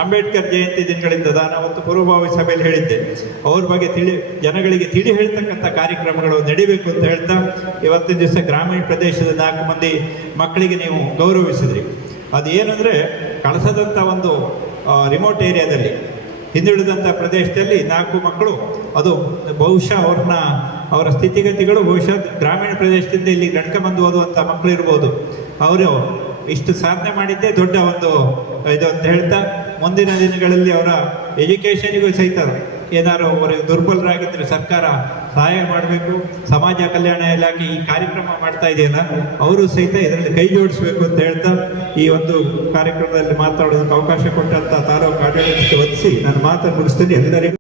ಅಂಬೇಡ್ಕರ್ ಜಯಂತಿ ದಿನಗಳಿಂದ ನಾನು ಅವತ್ತು ಪೂರ್ವಭಾವಿ ಸಭೆಯಲ್ಲಿ ಹೇಳಿದ್ದೆ, ಅವ್ರ ಬಗ್ಗೆ ಜನಗಳಿಗೆ ತಿಳಿ ಹೇಳ್ತಕ್ಕಂಥ ಕಾರ್ಯಕ್ರಮಗಳು ನಡೀಬೇಕು ಅಂತ ಹೇಳ್ತಾ, ಇವತ್ತಿನ ದಿವಸ ಗ್ರಾಮೀಣ ಪ್ರದೇಶದ 4 ಮಂದಿ ಮಕ್ಕಳಿಗೆ ನೀವು ಗೌರವಿಸಿದ್ರಿ. ಅದು ಏನಂದರೆ ಕಳಸದಂಥ ಒಂದು ರಿಮೋಟ್ ಏರಿಯಾದಲ್ಲಿ ಹಿಂದುಳಿದಂಥ ಪ್ರದೇಶದಲ್ಲಿ 4 ಮಕ್ಕಳು, ಅದು ಬಹುಶಃ ಅವರ ಸ್ಥಿತಿಗತಿಗಳು ಬಹುಶಃ ಗ್ರಾಮೀಣ ಪ್ರದೇಶದಿಂದ ಇಲ್ಲಿ ನಡ್ಕೊಂಬಂದು ಓದುವಂಥ ಮಕ್ಕಳು ಇರ್ಬೋದು. ಅವರು ಇಷ್ಟು ಸಾಧನೆ ಮಾಡಿದ್ದೇ ದೊಡ್ಡ ಒಂದು ಇದು ಅಂತ ಹೇಳ್ತಾ, ಮುಂದಿನ ದಿನಗಳಲ್ಲಿ ಅವರ ಎಜುಕೇಷನಿಗೂ ಸಹಿತ ಏನಾದ್ರು ಅವರಿಗೆ ದುರ್ಬಲರಾಗಿದ್ದರೆ ಸರ್ಕಾರ ಸಹಾಯ ಮಾಡಬೇಕು. ಸಮಾಜ ಕಲ್ಯಾಣ ಇಲಾಖೆ ಈ ಕಾರ್ಯಕ್ರಮ ಮಾಡ್ತಾ ಇದೆಯಲ್ಲ, ಅವರು ಸಹಿತ ಇದರಲ್ಲಿ ಕೈ ಜೋಡಿಸ್ಬೇಕು ಅಂತ ಹೇಳ್ತಾ ಈ ಒಂದು ಕಾರ್ಯಕ್ರಮದಲ್ಲಿ ಮಾತಾಡೋದಕ್ಕೆ ಅವಕಾಶ ಕೊಟ್ಟಂಥ ತಾಲೂಕು ಆಡಳಿತಕ್ಕೆ ಒದಿಸಿ ನಾನು ಮಾತನ್ನು ಮುಗಿಸ್ತೀನಿ. ಎಲ್ಲರಿಗೂ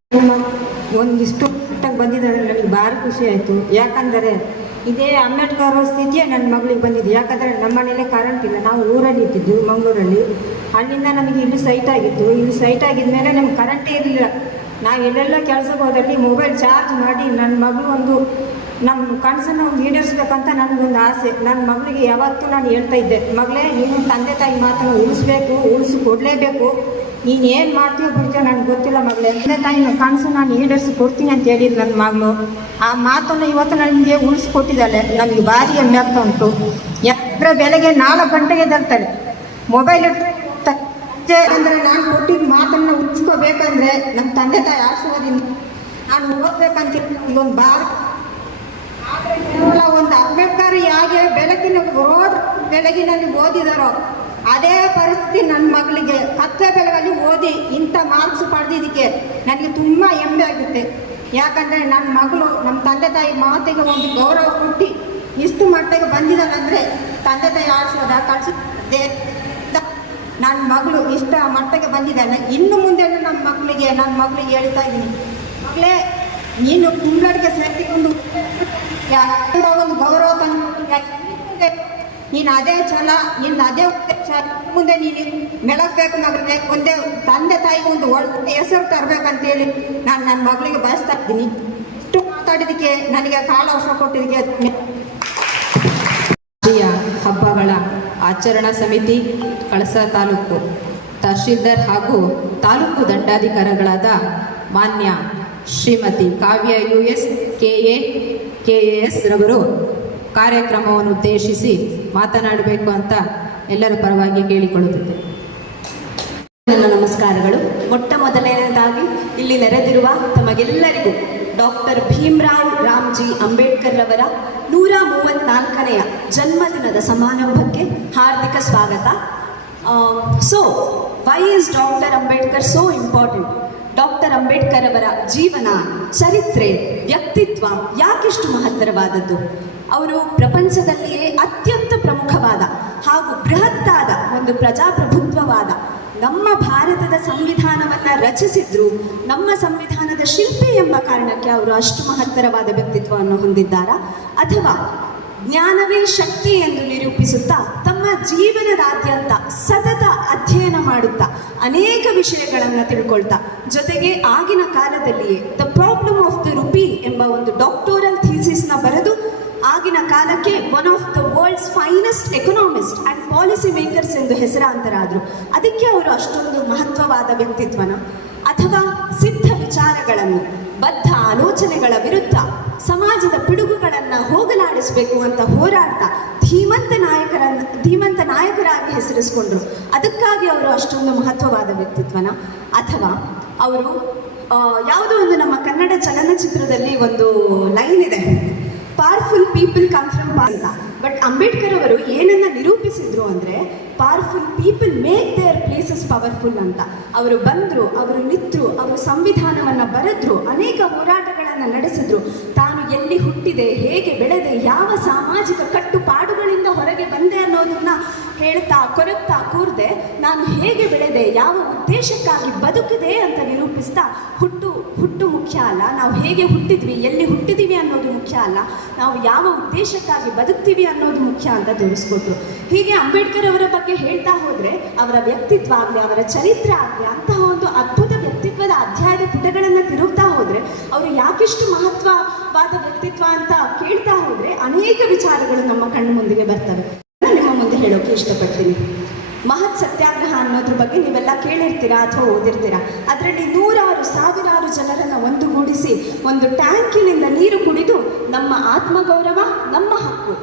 ಒಂದಿಷ್ಟು ಮಟ್ಟಕ್ಕೆ ಬಂದಿದ್ದಾರೆ, ನನಗೆ ಭಾರಿ ಖುಷಿ ಆಯಿತು. ಯಾಕಂದರೆ ಇದೇ ಅಂಬೇಡ್ಕರ್ ಸ್ಥಿತಿಯೇ ನನ್ನ ಮಗಳಿಗೆ ಬಂದಿದೆ. ಯಾಕಂದರೆ ನಮ್ಮ ಮನೇಲೆ ಕರೆಂಟ್ ಇಲ್ಲ, ನಾವು ಊರಲ್ಲಿ ಇಟ್ಟಿದ್ದು ಮಂಗಳೂರಲ್ಲಿ. ಅಲ್ಲಿಂದ ನಮಗೆ ಇಲ್ಲಿ ಸೈಟ್ ಆಗಿತ್ತು. ಇಲ್ಲಿ ಸೈಟ್ ಆಗಿದ ಮೇಲೆ ನಮ್ಗೆ ಕರೆಂಟೇ ಇರಲಿಲ್ಲ. ನಾವು ಎಲ್ಲೆಲ್ಲ ಕೆಲಸಕ್ಕೆ ಹೋದಲ್ಲಿ ಮೊಬೈಲ್ ಚಾರ್ಜ್ ಮಾಡಿ ನನ್ನ ಮಗಳು ಒಂದು ನಮ್ಮ ಕನಸನ್ನು ಈಡೇರಿಸ್ಬೇಕಂತ ನನಗೊಂದು ಆಸೆ. ನನ್ನ ಮಗಳಿಗೆ ಯಾವತ್ತೂ ನಾನು ಹೇಳ್ತಾ ಇದ್ದೆ, ಮಗಳೇ ನೀನು ತಂದೆ ತಾಯಿ ಮಾತನ್ನು ಉಳಿಸ್ಕೊಡ್ಲೇಬೇಕು. ನೀನು ಏನು ಮಾಡ್ತೀವೋ ಬಿಡ್ತೀವೋ ನನಗೆ ಗೊತ್ತಿಲ್ಲ ಮಗಳೇ, ತಂದೆ ತಾಯಿನ ಕನಸು ನಾನು ಈಡೇರಿಸಿ ಕೊಡ್ತೀನಿ ಅಂತ ಹೇಳಿದ್ರು ನನ್ನ ಮಗಳು. ಆ ಮಾತನ್ನು ಇವತ್ತು ನನಗೆ ಉಳಿಸ್ಕೊಟ್ಟಿದ್ದಾಳೆ. ನನಗೆ ಭಾರಿ ಹೆಮ್ಮೆ ಆಗ್ತಾ ಉಂಟು. ಯಾಕಂದರೆ ಬೆಳಗ್ಗೆ 4 ಗಂಟೆಗೆ ತರ್ತಾಳೆ ಮೊಬೈಲ್ ಅಂದರೆ ನಾನು ಕೊಟ್ಟಿದ್ದ ಮಾತನ್ನು ಉಳಿಸ್ಕೋಬೇಕಂದ್ರೆ ನಮ್ಮ ತಂದೆ ತಾಯಿ ಆಶೀರ್ವಾದದಿಂದ ನಾನು ಓದ್ಬೇಕಂತ ಇದೊಂದು ಭಾರ. ಆದರೆ ಕೇವಲ ಒಂದು ಅಂಬೇಡ್ಕರ್ ಹೇಗೆ ಬೆಳಕಿನ ರೋಡ್ ಬೆಳಗಿನಲ್ಲಿ ಓದಿದಾರೋ ಅದೇ ಪರಿಸ್ಥಿತಿ ನನ್ನ ಮಗಳಿಗೆ ಕತ್ಲೆ ಬೆಳಗಲ್ಲಿ ಓದಿ ಇಂಥ ಮಾರ್ಕ್ಸ್ ಪಡೆದಿದ್ದಕ್ಕೆ ನನಗೆ ತುಂಬ ಹೆಮ್ಮೆ ಆಗುತ್ತೆ. ಯಾಕಂದರೆ ನನ್ನ ಮಗಳು ನಮ್ಮ ತಂದೆ ತಾಯಿ ಮಾತಿಗೆ ಒಂದು ಗೌರವ ಕೊಟ್ಟು ಇಷ್ಟು ಮಟ್ಟಿಗೆ ಬಂದಿದ್ದಾನಂದರೆ ತಂದೆ ತಾಯಿ ಆಡಿಸೋದ ಕಳಿಸೋದೇ ನನ್ನ ಮಗಳು ಇಷ್ಟ ಮಟ್ಟಿಗೆ ಬಂದಿದ್ದಾನೆ. ಇನ್ನು ಮುಂದೆ ನನ್ನ ಮಗಳಿಗೆ ಹೇಳ್ತಾ ಇದ್ದೀನಿ, ಮಗಳೇ ನೀನು ಕುಂಬ್ಳಡಿಗೆ ಸೇರಿಕೊಂಡು ಒಂದು ಗೌರವ ತಂದು ನೀನು ಅದೇ ಛಲ, ನಿನ್ನ ಅದೇ ಉದ್ದೇಶ ಮುಂದೆ ನೀನು ಬೆಳಗ್ಬೇಕು ಮಗಳೇ, ಒಂದೇ ತಂದೆ ತಾಯಿಗೆ ಒಂದು ಒಳ್ಳೆ ಹೆಸರು ತರಬೇಕಂತೇಳಿ ನಾನು ನನ್ನ ಮಗಳಿಗೆ ಬಯಸ್ತಾ ಇದ್ದೀನಿ. ಇಷ್ಟು ಮಾತಾಡಿದ್ದಕ್ಕೆ ನನಗೆ ಕಾಲಾವಕಾಶ ಕೊಟ್ಟಿದ್ದಕ್ಕೆ ರಾಷ್ಟ್ರೀಯ ಹಬ್ಬಗಳ ಆಚರಣಾ ಸಮಿತಿ ಕಳಸ ತಾಲೂಕು ತಹಶೀಲ್ದಾರ್ ಹಾಗೂ ತಾಲೂಕು ದಂಡಾಧಿಕಾರಿಗಳಾದ ಮಾನ್ಯ ಶ್ರೀಮತಿ ಕಾವ್ಯ US KAS ರವರು ಕಾರ್ಯಕ್ರಮವನ್ನು ಉದ್ದೇಶಿಸಿ ಮಾತನಾಡಬೇಕು ಅಂತ ಎಲ್ಲರ ಪರವಾಗಿ ಕೇಳಿಕೊಳ್ಳುತ್ತಿದ್ದೆ. ನನ್ನ ನಮಸ್ಕಾರಗಳು. ಮೊಟ್ಟ ಮೊದಲನೇದಾಗಿ ಇಲ್ಲಿ ನೆರೆದಿರುವ ತಮಗೆಲ್ಲರಿಗೂ ಡಾಕ್ಟರ್ ಭೀಮ್ರಾವ್ ರಾಮ್ಜಿ ಅಂಬೇಡ್ಕರ್ ರವರ 134ನೇ ಜನ್ಮದಿನದ ಸಮಾರಂಭಕ್ಕೆ ಹಾರ್ದಿಕ ಸ್ವಾಗತ. So why is doctor Ambedkar so important? Doctor Ambedkar ಅವರ ಜೀವನ, ಚರಿತ್ರೆ, ವ್ಯಕ್ತಿತ್ವ ಯಾಕಿಷ್ಟು ಮಹತ್ತರವಾದದ್ದು? ಅವರು ಪ್ರಪಂಚದಲ್ಲಿಯೇ ಅತ್ಯಂತ ಪ್ರಮುಖವಾದ ಹಾಗೂ ಬೃಹತ್ತಾದ ಒಂದು ಪ್ರಜಾಪ್ರಭುತ್ವವಾದ ನಮ್ಮ ಭಾರತದ ಸಂವಿಧಾನವನ್ನು ರಚಿಸಿದ್ರು. ನಮ್ಮ ಸಂವಿಧಾನದ ಶಿಲ್ಪಿ ಎಂಬ ಕಾರಣಕ್ಕೆ ಅವರು ಅಷ್ಟು ಮಹತ್ತರವಾದ ವ್ಯಕ್ತಿತ್ವವನ್ನು ಹೊಂದಿದ್ದಾರಾ, ಅಥವಾ ಜ್ಞಾನವೇ ಶಕ್ತಿ ಎಂದು ನಿರೂಪಿಸುತ್ತಾ ತಮ್ಮ ಜೀವನದಾದ್ಯಂತ ಸತತ ಅಧ್ಯಯನ ಮಾಡುತ್ತಾ ಅನೇಕ ವಿಷಯಗಳನ್ನು ತಿಳ್ಕೊಳ್ತಾ, ಜೊತೆಗೆ ಆಗಿನ ಕಾಲದಲ್ಲಿಯೇ the problem of the rupee ಎಂಬ ಒಂದು ಡಾಕ್ಟೋರಲ್ ಥೀಸಿಸ್ನ ಬರೆದು ಆಗಿನ ಕಾಲಕ್ಕೆ one of the world's finest economist and policy makers ಎಂದು ಹೆಸರಾಂತರಾದರು. ಅದಕ್ಕೆ ಅವರು ಅಷ್ಟೊಂದು ಮಹತ್ವವಾದ ವ್ಯಕ್ತಿತ್ವನ, ಅಥವಾ ಸಿದ್ಧ ವಿಚಾರಗಳನ್ನು, ಬದ್ಧ ಆಲೋಚನೆಗಳ ವಿರುದ್ಧ ಸಮಾಜದ ಪಿಡುಗುಗಳನ್ನು ಹೋಗಲಾಡಿಸಬೇಕು ಅಂತ ಹೋರಾಡ್ತಾ ಧೀಮಂತ ನಾಯಕರಾಗಿ ಹೆಸರಿಸಿಕೊಂಡ್ರು. ಅದಕ್ಕಾಗಿ ಅವರು ಅಷ್ಟೊಂದು ಮಹತ್ವವಾದ ವ್ಯಕ್ತಿತ್ವನ, ಅಥವಾ ಅವರು ಯಾವುದೋ ಒಂದು ನಮ್ಮ ಕನ್ನಡ ಚಲನಚಿತ್ರದಲ್ಲಿ ಒಂದು ಲೈನ್ ಇದೆ, ಪವರ್ಫುಲ್ ಪೀಪಲ್ ಕಮ್ ಫ್ರಮ್ ಅಂತ. ಬಟ್ ಅಂಬೇಡ್ಕರ್ ಅವರು ಏನನ್ನ ನಿರೂಪಿಸಿದ್ರು ಅಂದರೆ, powerful people make their places powerful ಅಂತ. ಅವರು ಬಂದರು, ಅವರು ನಿಂತರು, ಅವರು ಸಂವಿಧಾನವನ್ನು ಬರೆದ್ರು, ಅನೇಕ ಹೋರಾಟಗಳನ್ನು ನಡೆಸಿದ್ರು. ತಾನು ಎಲ್ಲಿ ಹುಟ್ಟಿದೆ, ಹೇಗೆ ಬೆಳೆದೆ, ಯಾವ ಸಾಮಾಜಿಕ ಕಟ್ಟುಪಾಡುಗಳಿಂದ ಹೊರಗೆ ಬಂದೆ ಅನ್ನೋದನ್ನ ಹೇಳ್ತಾ ಕೊರಗ್ತಾ ಕೂರದೆ, ನಾನು ಹೇಗೆ ಬೆಳೆದೆ, ಯಾವ ಉದ್ದೇಶಕ್ಕಾಗಿ ಬದುಕಿದೆ ಅಂತ ನಿರೂಪಿಸ್ತಾ, ಹುಟ್ಟು ಮುಖ್ಯ ಅಲ್ಲ, ನಾವು ಹೇಗೆ ಹುಟ್ಟಿದ್ವಿ, ಎಲ್ಲಿ ಹುಟ್ಟಿದ್ದೀವಿ ಅನ್ನೋದು ಮುಖ್ಯ ಅಲ್ಲ, ನಾವು ಯಾವ ಉದ್ದೇಶಕ್ಕಾಗಿ ಬದುಕ್ತೀವಿ ಅನ್ನೋದು ಮುಖ್ಯ ಅಂತ ತೋರಿಸ್ಕೊಟ್ರು. ಹೀಗೆ ಅಂಬೇಡ್ಕರ್ ಅವರ ಬಗ್ಗೆ ಹೇಳ್ತಾ ಹೋದರೆ, ಅವರ ವ್ಯಕ್ತಿತ್ವ ಆಗಲಿ, ಅವರ ಚರಿತ್ರೆ ಆಗಲಿ, ಅಂತಹ ಒಂದು ಅದ್ಭುತ ವ್ಯಕ್ತಿತ್ವದ ಅಧ್ಯಾಯದ ಪುಟಗಳನ್ನು ತಿರುಗ್ತಾ ಹೋದರೆ ಅವರು ಯಾಕಿಷ್ಟು ಮಹತ್ವವಾದ ವ್ಯಕ್ತಿತ್ವ ಅಂತ ಕೇಳ್ತಾ ಹೋದರೆ ಅನೇಕ ವಿಚಾರಗಳು ನಮ್ಮ ಕಣ್ಣು ಮುಂದಿಗೆ ಬರ್ತವೆ. ನಿಮ್ಮ ಮುಂದೆ ಹೇಳೋಕೆ ಇಷ್ಟಪಡ್ತೀನಿ. ಮಹತ್ ಸತ್ಯಾಗ್ರಹ ಅನ್ನೋದ್ರ ಬಗ್ಗೆ ನೀವೆಲ್ಲ ಕೇಳಿರ್ತೀರಾ ಅಥವಾ ಓದಿರ್ತೀರಾ. ಅದರಲ್ಲಿ ಸಾವಿರಾರು ಜನರನ್ನು ಒಂದುಗೂಡಿಸಿ ಒಂದು ಟ್ಯಾಂಕಿನಿಂದ ನೀರು ಕುಡಿದು ನಮ್ಮ ಆತ್ಮಗೌರವ, ನಮ್ಮ ಹಕ್ಕು,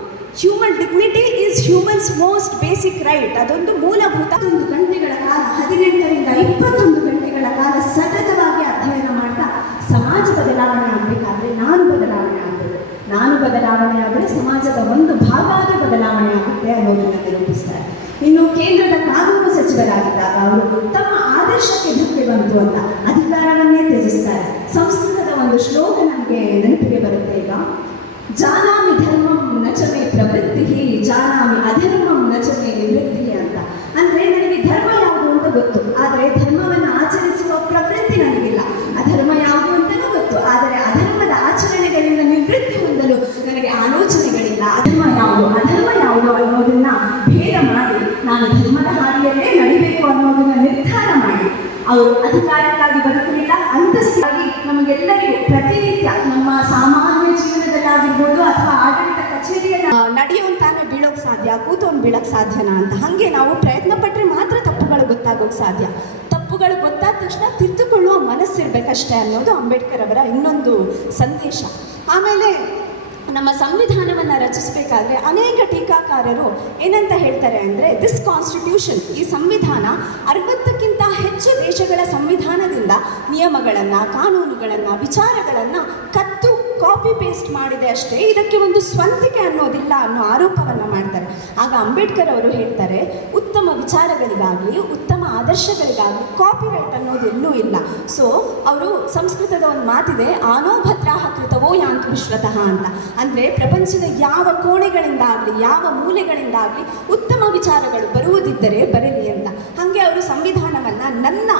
human dignity is humans most basic right, ಅದೊಂದು ಮೂಲಭೂತ. 1 ಗಂಟೆಗಳ ಕಾಲ, 18ರಿಂದ 21 ಗಂಟೆಗಳ ಕಾಲ ಸತತವಾಗಿ ಅಧ್ಯಯನ ಮಾಡ್ತಾ ಸಮಾಜ ಬದಲಾವಣೆ ಆಗಬೇಕಾದ್ರೆ ನಾನು ಬದಲಾವಣೆ ಆಗಬೇಕು, ನಾನು ಬದಲಾವಣೆ ಆದರೆ ಸಮಾಜದ ಒಂದು ಭಾಗ ಬದಲಾವಣೆ ಆಗುತ್ತೆ ಅನ್ನೋದನ್ನು ನಿರೂಪಿಸ್ತಾರೆ. ಇನ್ನು ಕೇಂದ್ರದ ಕಾನೂನು ಸಚಿವರಾಗಿದ್ದಾಗ ಅವರು ತಮ್ಮ ಆದರ್ಶಕ್ಕೆ ಧಕ್ಕೆ ಬಂತು ಅಂತ ಅಧಿಕಾರವನ್ನೇ ತ್ಯಜಿಸ್ತಾರೆ. ಸಂಸ್ಕೃತದ ಒಂದು ಶ್ಲೋಕ ನನಗೆ ನೆನಪಿಗೆ ಬರುತ್ತೆ ಈಗ, ಜಾನಾಮಿ ಧರ್ಮಂ ನಚಮೆ ಪ್ರವೃತ್ತಿ, ಜಾನಾಮಿ ಅಧರ್ಮಂ ನಚಮೆ ನಿವೃತ್ತಿ ಅಂತ. ಅಂದರೆ ನನಗೆ ಧರ್ಮ ಯಾವುದು ಅಂತ ಗೊತ್ತು, ಆದರೆ ಧರ್ಮವನ್ನು ಆಚರಿಸುವ ಪ್ರವೃತ್ತಿ ನನಗಿಲ್ಲ. ಅಧರ್ಮ ಯಾವುದು ಅಂತಲೂ ಗೊತ್ತು, ಆದರೆ ಅಧರ್ಮದ ಆಚರಣೆಗಳಿಂದ ನಿವೃತ್ತಿ ಹೊಂದಲು ನನಗೆ ಆಲೋಚನೆಗಳಿಲ್ಲ. ಅಧರ್ಮ ಯಾವುದು ಅನ್ನೋದನ್ನ ಭೇದ ಮಾಡಿ ನಾನು ಧರ್ಮದ ಹಾದಿಯಲ್ಲೇ ನಡಿಬೇಕು ಅನ್ನೋದನ್ನ ನಿರ್ಧಾರ ಮಾಡಿ ಅವರು ಅಧಿಕಾರಕ್ಕಾಗಿ ಬದುಕಲಿಲ್ಲ, ಅಂತಸ್ತಾಗಿ ನಮಗೆಲ್ಲರಿಗೂ ಪ್ರತಿನಿತ್ಯ ನಮ್ಮ ಸಾಮಾನ್ಯ ಜೀವನದಲ್ಲಾಗಿರ್ಬೋದು ಅಥವಾ ಆಡಳಿತ ಕಚೇರಿಯಲ್ಲಿ ನಡೆಯುವಂತಾನೆ ಬೀಳೋಕೆ ಸಾಧ್ಯ, ಕೂತವನು ಬೀಳೋಕೆ ಸಾಧ್ಯನಾ ಅಂತ. ಹಾಗೆ ನಾವು ಪ್ರಯತ್ನ ಪಟ್ಟರೆ ಮಾತ್ರ ತಪ್ಪುಗಳು ಗೊತ್ತಾಗೋಕೆ ಸಾಧ್ಯ. ತಪ್ಪುಗಳು ಗೊತ್ತಾದ ತಕ್ಷಣ ತಿದ್ದುಕೊಳ್ಳುವ ಮನಸ್ಸಿರ್ಬೇಕಷ್ಟೇ ಅನ್ನೋದು ಅಂಬೇಡ್ಕರ್ ಅವರ ಇನ್ನೊಂದು ಸಂದೇಶ. ಆಮೇಲೆ ನಮ್ಮ ಸಂವಿಧಾನವನ್ನು ರಚಿಸಬೇಕಾದ್ರೆ ಅನೇಕ ಟೀಕಾಕಾರರು ಏನಂತ ಹೇಳ್ತಾರೆ ಅಂದರೆ, ದಿಸ್ ಕಾನ್ಸ್ಟಿಟ್ಯೂಷನ್, ಈ ಸಂವಿಧಾನ 60ಕ್ಕಿಂತ ಹೆಚ್ಚು ದೇಶಗಳ ಸಂವಿಧಾನದಿಂದ ನಿಯಮಗಳನ್ನು, ಕಾನೂನುಗಳನ್ನು, ವಿಚಾರಗಳನ್ನು ಕತ್ತು ಕಾಪಿ ಪೇಸ್ಟ್ ಮಾಡಿದೆ ಅಷ್ಟೇ, ಇದಕ್ಕೆ ಒಂದು ಸ್ವಂತಿಕೆ ಅನ್ನೋದಿಲ್ಲ ಅನ್ನೋ ಆರೋಪವನ್ನು ಮಾಡ್ತಾರೆ. ಆಗ ಅಂಬೇಡ್ಕರ್ ಅವರು ಹೇಳ್ತಾರೆ, ಉತ್ತಮ ವಿಚಾರಗಳಿಗಾಗಲಿ ಉತ್ತಮ ಆದರ್ಶಗಳಿಗಾಗಲಿ ಕಾಪಿರೈಟ್ ಅನ್ನೋದು ಎಲ್ಲೂ ಇಲ್ಲ. ಸೊ ಅವರು ಸಂಸ್ಕೃತದ ಒಂದು ಮಾತಿದೆ, ಆನೋ ಭದ್ರಾಹ ಕೃತವೋ ಯಾಂತು ವಿಶ್ವತಃ ಅಂತ. ಅಂದರೆ ಪ್ರಪಂಚದ ಯಾವ ಕೋಣೆಗಳಿಂದಾಗಲಿ ಯಾವ ಮೂಲೆಗಳಿಂದಾಗಲಿ ಉತ್ತಮ ವಿಚಾರಗಳು ಬರುವುದಿದ್ದರೆ ಬರಲಿ ಅಂತ. ಹಾಗೆ ಅವರು ಸಂವಿಧಾನವನ್ನು ನನ್ನ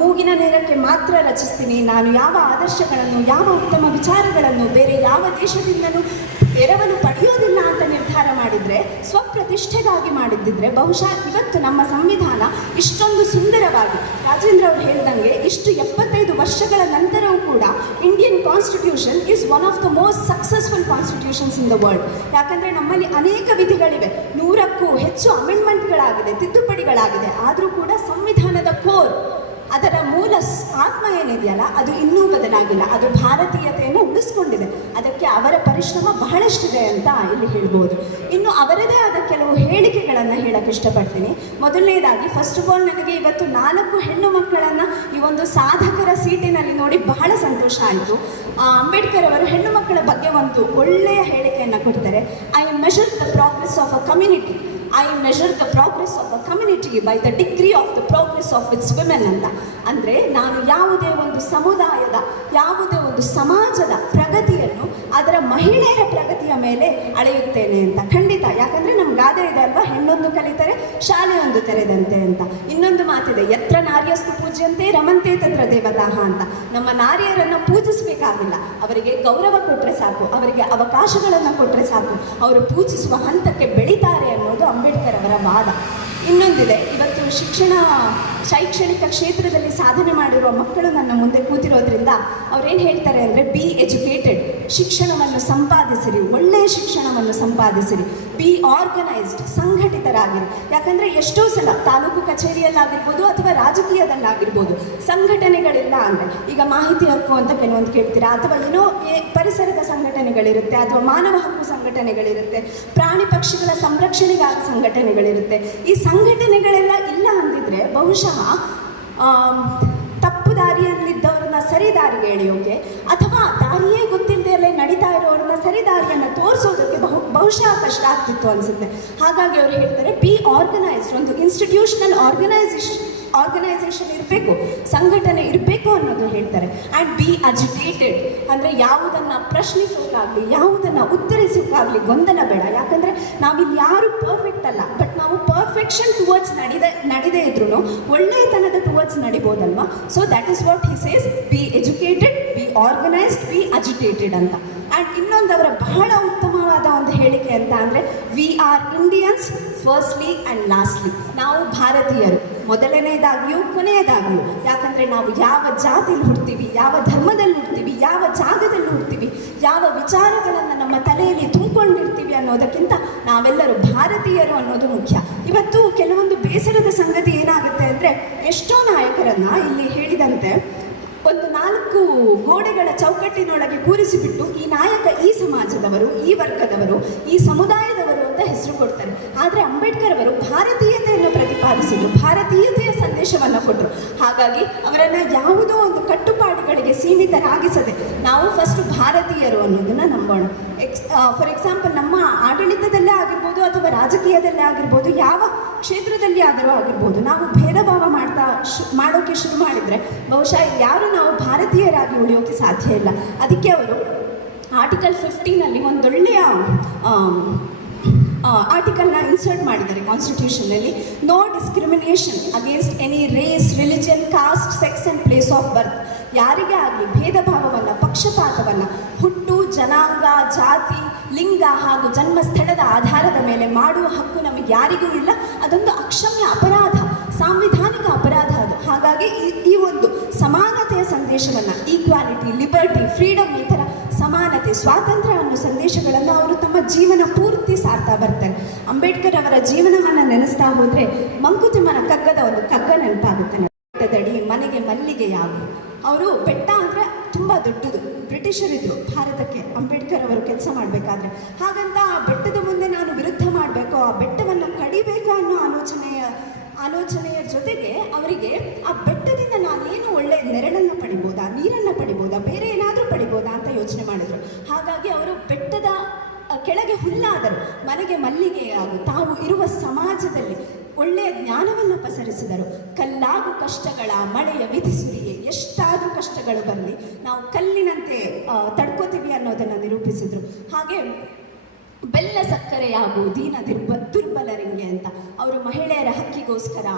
ಮೂಗಿನ ನೇರಕ್ಕೆ ಮಾತ್ರ ರಚಿಸ್ತೀನಿ, ನಾನು ಯಾವ ಆದರ್ಶಗಳನ್ನು ಯಾವ ಉತ್ತಮ ವಿಚಾರಗಳನ್ನು ಬೇರೆ ಯಾವ ದೇಶದಿಂದಲೂ ಎರವಲು ಪಡೆಯೋದಿಲ್ಲ ಅಂತ ನಿರ್ಧಾರ ಮಾಡಿದರೆ, ಸ್ವಪ್ರತಿಷ್ಠೆಗಾಗಿ ಮಾಡಿದ್ದಿದ್ರೆ ಬಹುಶಃ ಇವತ್ತು ನಮ್ಮ ಸಂವಿಧಾನ ಇಷ್ಟೊಂದು ಸುಂದರವಾಗಿ, ರಾಜೇಂದ್ರ ಅವರು ಹೇಳಿದಂಗೆ ಇಷ್ಟು 75 ವರ್ಷಗಳ ನಂತರವೂ ಕೂಡ Indian constitution is one of the most successful constitutions in the world. ಯಾಕಂದರೆ ನಮ್ಮಲ್ಲಿ ಅನೇಕ ವಿಧಿಗಳಿವೆ, 100ಕ್ಕೂ ಹೆಚ್ಚು ಅಮೆಂಡ್ಮೆಂಟ್ಗಳಾಗಿದೆ, ತಿದ್ದುಪಡಿಗಳಾಗಿದೆ. ಆದರೂ ಕೂಡ ಸಂವಿಧಾನದ ಕೋರ್, ಅದರ ಮೂಲ ಆತ್ಮ ಏನಿದೆಯಲ್ಲ ಅದು ಇನ್ನೂ ಬದಲಾಗಿಲ್ಲ. ಅದು ಭಾರತೀಯತೆಯನ್ನು ಉಳಿಸ್ಕೊಂಡಿದೆ. ಅದಕ್ಕೆ ಅವರ ಪರಿಶ್ರಮ ಬಹಳಷ್ಟಿದೆ ಅಂತ ಇಲ್ಲಿ ಹೇಳ್ಬೋದು. ಇನ್ನು ಅವರದೇ ಆದ ಕೆಲವು ಹೇಳಿಕೆಗಳನ್ನು ಹೇಳಕ್ಕೆ ಇಷ್ಟಪಡ್ತೀನಿ. ಮೊದಲನೇದಾಗಿ, ಫಸ್ಟ್ ಆಫ್ ಆಲ್ ನನಗೆ ಇವತ್ತು 4 ಹೆಣ್ಣು ಮಕ್ಕಳನ್ನು ಈ ಒಂದು ಸಾಧಕರ ಸೀಟಿನಲ್ಲಿ ನೋಡಿ ಬಹಳ ಸಂತೋಷ ಆಯಿತು. ಅಂಬೇಡ್ಕರ್ ಅವರು ಹೆಣ್ಣು ಮಕ್ಕಳ ಬಗ್ಗೆ ಒಂದು ಒಳ್ಳೆಯ ಹೇಳಿಕೆಯನ್ನು ಕೊಡ್ತಾರೆ. I measure the progress of a community, I measure the progress of a community by the degree of the progress of it's women ಅಂತ. ಅಂದರೆ ನಾನು ಯಾವುದೇ ಒಂದು ಸಮುದಾಯದ ಯಾವುದೇ ಒಂದು ಸಮಾಜದ ಪ್ರಗತಿಯನ್ನು ಅದರ ಮಹಿಳೆಯರ ಪ್ರಗತಿಯ ಮೇಲೆ ಅಳೆಯುತ್ತೇನೆ ಅಂತ. ಖಂಡಿತ, ಯಾಕಂದರೆ ನಮ್ಮ ಗಾದೆ ಇದೆ ಅಲ್ವಾ, ಹೆಣ್ಣೊಂದು ಕಲಿತರೆ ಶಾಲೆಯೊಂದು ತೆರೆದಂತೆ ಅಂತ. ಇನ್ನೊಂದು ಮಾತಿದೆ, ಯತ್ರ ನಾರ್ಯಸ್ತು ಪೂಜ್ಯಂತೆ ರಮಂತೆ ತತ್ರ ದೇವತಾಹ ಅಂತ. ನಮ್ಮ ನಾರಿಯರನ್ನು ಪೂಜಿಸಬೇಕಾಗಿಲ್ಲ, ಅವರಿಗೆ ಗೌರವ ಕೊಟ್ಟರೆ ಸಾಕು, ಅವರಿಗೆ ಅವಕಾಶಗಳನ್ನು ಕೊಟ್ಟರೆ ಸಾಕು, ಅವರು ಪೂಜಿಸುವ ಹಂತಕ್ಕೆ ಬೆಳೀತಾರೆ ಅನ್ನೋದು ಅಂಬೇಡ್ಕರ್ ಅವರ ವಾದ. ಇನ್ನೊಂದಿದೆ, ಇವತ್ತು ಶೈಕ್ಷಣಿಕ ಕ್ಷೇತ್ರದಲ್ಲಿ ಸಾಧನೆ ಮಾಡಿರುವ ಮಕ್ಕಳು ನನ್ನ ಮುಂದೆ ಕೂತಿರೋದ್ರಿಂದ ಅವ್ರೇನು ಹೇಳ್ತಾರೆ ಅಂದರೆ, ಬಿ ಎಜುಕೇಟೆಡ್, ಶಿಕ್ಷಣವನ್ನು ಸಂಪಾದಿಸಿರಿ, ಒಳ್ಳೆಯ ಶಿಕ್ಷಣವನ್ನು ಸಂಪಾದಿಸಿರಿ. B organised, ಸಂಘಟಿತರಾಗಿರಿ. ಯಾಕಂದರೆ ಎಷ್ಟೋ ಸಲ ತಾಲೂಕು ಕಚೇರಿಯಲ್ಲಾಗಿರ್ಬೋದು ಅಥವಾ ರಾಜಕೀಯದಲ್ಲಾಗಿರ್ಬೋದು ಸಂಘಟನೆಗಳಿಲ್ಲ ಅಂದರೆ, ಈಗ ಮಾಹಿತಿ ಹಕ್ಕು ಅಂತ ಕೆಲವೊಂದು ಕೇಳ್ತೀರಾ, ಅಥವಾ ಏನೋ ಪರಿಸರದ ಸಂಘಟನೆಗಳಿರುತ್ತೆ, ಅಥವಾ ಮಾನವ ಹಕ್ಕು ಸಂಘಟನೆಗಳಿರುತ್ತೆ, ಪ್ರಾಣಿ ಪಕ್ಷಿಗಳ ಸಂರಕ್ಷಣೆಗಾಗಿ ಸಂಘಟನೆಗಳಿರುತ್ತೆ. ಈ ಸಂಘಟನೆಗಳೆಲ್ಲ ಇಲ್ಲ ಅಂದಿದ್ರೆ ಬಹುಶಃ ತಪ್ಪು ದಾರಿಯಲ್ಲಿದ್ದವ್ರನ್ನ ಸರಿ ದಾರಿಗೆ ಎಳೆಯೋಕೆ, ಅಥವಾ ದಾರಿಯೇ ಗೊತ್ತಿಲ್ಲದೆ ನಡೀತಾ ಇರೋರನ್ನ ಸರಿ ದಾರಿಯನ್ನು ತೋರಿಸೋದಕ್ಕೆ ಬಹುಶಃ ಕಷ್ಟ ಆಗ್ತಿತ್ತು ಅನಿಸುತ್ತೆ. ಹಾಗಾಗಿ ಅವರು ಹೇಳ್ತಾರೆ, ಬಿ ಆರ್ಗನೈಸ್ಡ್, ಒಂದು ಇನ್ಸ್ಟಿಟ್ಯೂಷನಲ್ ಆರ್ಗನೈಸೇಷನ್ ಇರಬೇಕು, ಸಂಘಟನೆ ಇರಬೇಕು ಅನ್ನೋದು ಹೇಳ್ತಾರೆ. ಆ್ಯಂಡ್ ಬಿ ಅಜಿಟೇಟೆಡ್, ಅಂದರೆ ಯಾವುದನ್ನು ಪ್ರಶ್ನಿಸೋಕ್ಕಾಗಲಿ ಯಾವುದನ್ನು ಉತ್ತರಿಸೋಕ್ಕಾಗಲಿ ಗೊಂದಲ ಬೇಡ. ಯಾಕಂದರೆ ನಾವಿಲ್ಲಿ ಯಾರು ಪರ್ಫೆಕ್ಟ್ ಅಲ್ಲ, ಬಟ್ ನಾವು ಪರ್ಫೆಕ್ಷನ್ ಟುವರ್ಡ್ಸ್ ನಡಿದೇ ಇದ್ರೂ ಒಳ್ಳೆಯತನದ ಟುವರ್ಡ್ಸ್ ನಡಿಬೋದಲ್ವಾ. So that is what he says, be educated, be organised, be agitated ಅಂತ. ಆ್ಯಂಡ್ ಇನ್ನೊಂದು ಅವರ ಬಹಳ ಉತ್ತಮವಾದ ಒಂದು ಹೇಳಿಕೆ ಅಂತ ಅಂದರೆ, we are Indians firstly and lastly. ನಾವು ಭಾರತೀಯರು ಮೊದಲನೇದಾಗಿಯೂ ಕೊನೆಯದಾಗಿಯೂ. ಯಾಕಂದರೆ ನಾವು ಯಾವ ಜಾತಿಯಲ್ಲಿ ಹುಡ್ತೀವಿ, ಯಾವ ಧರ್ಮದಲ್ಲಿ ಹುಡ್ತೀವಿ, ಯಾವ ಜಾಗದಲ್ಲಿ ಹುಡ್ತೀವಿ, ಯಾವ ವಿಚಾರಗಳನ್ನು ನಮ್ಮ ತಲೆಯಲ್ಲಿ ತುಂಬಿಕೊಂಡಿರ್ತೀವಿ ಅನ್ನೋದಕ್ಕಿಂತ ನಾವೆಲ್ಲರೂ ಭಾರತೀಯರು ಅನ್ನೋದು ಮುಖ್ಯ. ಇವತ್ತು ಕೆಲವೊಂದು ಬೇಸರದ ಸಂಗತಿ ಏನಾಗುತ್ತೆ ಅಂದರೆ, ಎಷ್ಟೋ ನಾಯಕರನ್ನು ಇಲ್ಲಿ ಹೇಳಿದಂತೆ ಒಂದು 4 ಗೋಡೆಗಳ ಚೌಕಟ್ಟಿನೊಳಗೆ ಕೂರಿಸಿಬಿಟ್ಟು ಈ ನಾಯಕ ಈ ಸಮಾಜದವರು, ಈ ವರ್ಗದವರು, ಈ ಸಮುದಾಯದವರು ಅಂತ ಹೆಸರು ಕೊಡ್ತಾರೆ. ಆದರೆ ಅಂಬೇಡ್ಕರ್ ಅವರು ಭಾರತೀಯತೆಯನ್ನು ಪ್ರತಿಪಾದಿಸಿದರು, ಭಾರತೀಯತೆಯ ಸಂದೇಶವನ್ನು ಕೊಟ್ಟರು. ಹಾಗಾಗಿ ಅವರನ್ನು ಯಾವುದೋ ಒಂದು ಕಟ್ಟುಪಾಡುಗಳಿಗೆ ಸೀಮಿತರಾಗಿಸದೆ ನಾವು ಫಸ್ಟ್ ಭಾರತೀಯರು ಅನ್ನೋದನ್ನು ನಂಬೋಣ. ಫಾರ್ ಎಕ್ಸಾಂಪಲ್, ನಮ್ಮ ಆಡಳಿತದಲ್ಲೇ ಆಗಿರ್ಬೋದು ಅಥವಾ ರಾಜಕೀಯದಲ್ಲೇ ಆಗಿರ್ಬೋದು, ಯಾವ ಕ್ಷೇತ್ರದಲ್ಲಿ ಆದರೂ ಆಗಿರ್ಬೋದು, ನಾವು ಭೇದ ಭಾವ ಮಾಡೋಕ್ಕೆ ಶುರು ಮಾಡಿದರೆ ಬಹುಶಃ ಯಾರು ನಾವು ಭಾರತೀಯರಾಗಿ ಉಳಿಯೋಕ್ಕೆ ಸಾಧ್ಯ ಇಲ್ಲ. ಅದಕ್ಕೆ ಅವರು ಆರ್ಟಿಕಲ್ 15ನಲ್ಲಿ ಒಂದೊಳ್ಳೆಯ ಆರ್ಟಿಕಲ್ನ ಇನ್ಸರ್ಟ್ ಮಾಡಿದ್ದಾರೆ ಕಾನ್ಸ್ಟಿಟ್ಯೂಷನ್ನಲ್ಲಿ. No discrimination against any race, religion, caste, sex and place of birth. ಯಾರಿಗೇ ಆಗಲಿ ಭೇದ ಭಾವವನ್ನು, ಪಕ್ಷಪಾತವನ್ನು ಹುಟ್ಟು, ಜನಾಂಗ, ಜಾತಿ, ಲಿಂಗ ಹಾಗೂ ಜನ್ಮಸ್ಥಳದ ಆಧಾರದ ಮೇಲೆ ಮಾಡುವ ಹಕ್ಕು ನಮಗೆ ಯಾರಿಗೂ ಇಲ್ಲ. ಅದೊಂದು ಅಕ್ಷಮ್ಯ ಅಪರಾಧ, ಸಾಂವಿಧಾನಿಕ ಅಪರಾಧ ಅದು. ಹಾಗಾಗಿ ಈ ಒಂದು ಸಮಾನತೆಯ ಸಂದೇಶವನ್ನು, ಈಕ್ವಾಲಿಟಿ, ಲಿಬರ್ಟಿ, ಫ್ರೀಡಮ್, ಈ ಥರ ಸಮಾನತೆ, ಸ್ವಾತಂತ್ರ್ಯ ಅನ್ನೋ ಸಂದೇಶಗಳನ್ನು ಅವರು ತಮ್ಮ ಜೀವನ ಪೂರ್ತಿ ಸಾರ್ತಾ ಬರ್ತಾರೆ. ಅಂಬೇಡ್ಕರ್ ಅವರ ಜೀವನವನ್ನು ನೆನೆಸ್ತಾ ಹೋದರೆ ಮಂಕುತಿಮ್ಮನ ಕಗ್ಗದ ಒಂದು ಕಗ್ಗ ನೆನಪಾಗುತ್ತೆ. ಬೆಟ್ಟದಡಿ ಮನೆಗೆ ಮಲ್ಲಿಗೆ ಯಾವು. ಅವರು ಬೆಟ್ಟ ಅಂದರೆ ತುಂಬ ದೊಡ್ಡದು. ಬ್ರಿಟಿಷರಿದ್ದರು ಭಾರತಕ್ಕೆ ಅಂಬೇಡ್ಕರ್ ಅವರು ಕೆಲಸ ಮಾಡಬೇಕಾದ್ರೆ. ಹಾಗಂತ ಆ ಬೆಟ್ಟದ ಮುಂದೆ ನಾನು ವಿರುದ್ಧ ಮಾಡಬೇಕು, ಆ ಬೆಟ್ಟವನ್ನು ಕಡಿಬೇಕು ಅನ್ನೋ ಆಲೋಚನೆಯ ಜೊತೆಗೆ ಅವರಿಗೆ ಆ ಬೆಟ್ಟದಿಂದ ನಾನೇನು ಒಳ್ಳೆಯ ನೆರಳನ್ನು ಪಡಿಬೋದಾ, ನೀರನ್ನು ಪಡಿಬೋದಾ, ಬೇರೆ ಏನಾದರೂ ಪಡಿಬೋದಾ ಅಂತ ಯೋಚನೆ ಮಾಡಿದರು. ಹಾಗಾಗಿ ಅವರು ಬೆಟ್ಟದ ಕೆಳಗೆ ಹುಲ್ಲಾದರು, ಮನೆಗೆ ಮಲ್ಲಿಗೆಯಾಗು, ತಾವು ಇರುವ ಸಮಾಜದಲ್ಲಿ ಒಳ್ಳೆಯ ಜ್ಞಾನವನ್ನು ಪಸರಿಸಿದರು. ಕಲ್ಲಾಗು ಕಷ್ಟಗಳ ಮಳೆಯ ವಿಧಿಸುರಿಯೇ, ಎಷ್ಟಾದರೂ ಕಷ್ಟಗಳು ಬರಲಿ ನಾವು ಕಲ್ಲಿನಂತೆ ತಡ್ಕೋತೀವಿ ಅನ್ನೋದನ್ನು ನಿರೂಪಿಸಿದರು. ಹಾಗೆ ಬೆಲ್ಲ ಸಕ್ಕರೆಯಾಗು ದೀನ ದುರ್ಬಲರಿಗೆ ಅಂತ ಅವರು ಮಹಿಳೆಯರ ಹಕ್ಕಿಗೋಸ್ಕರ,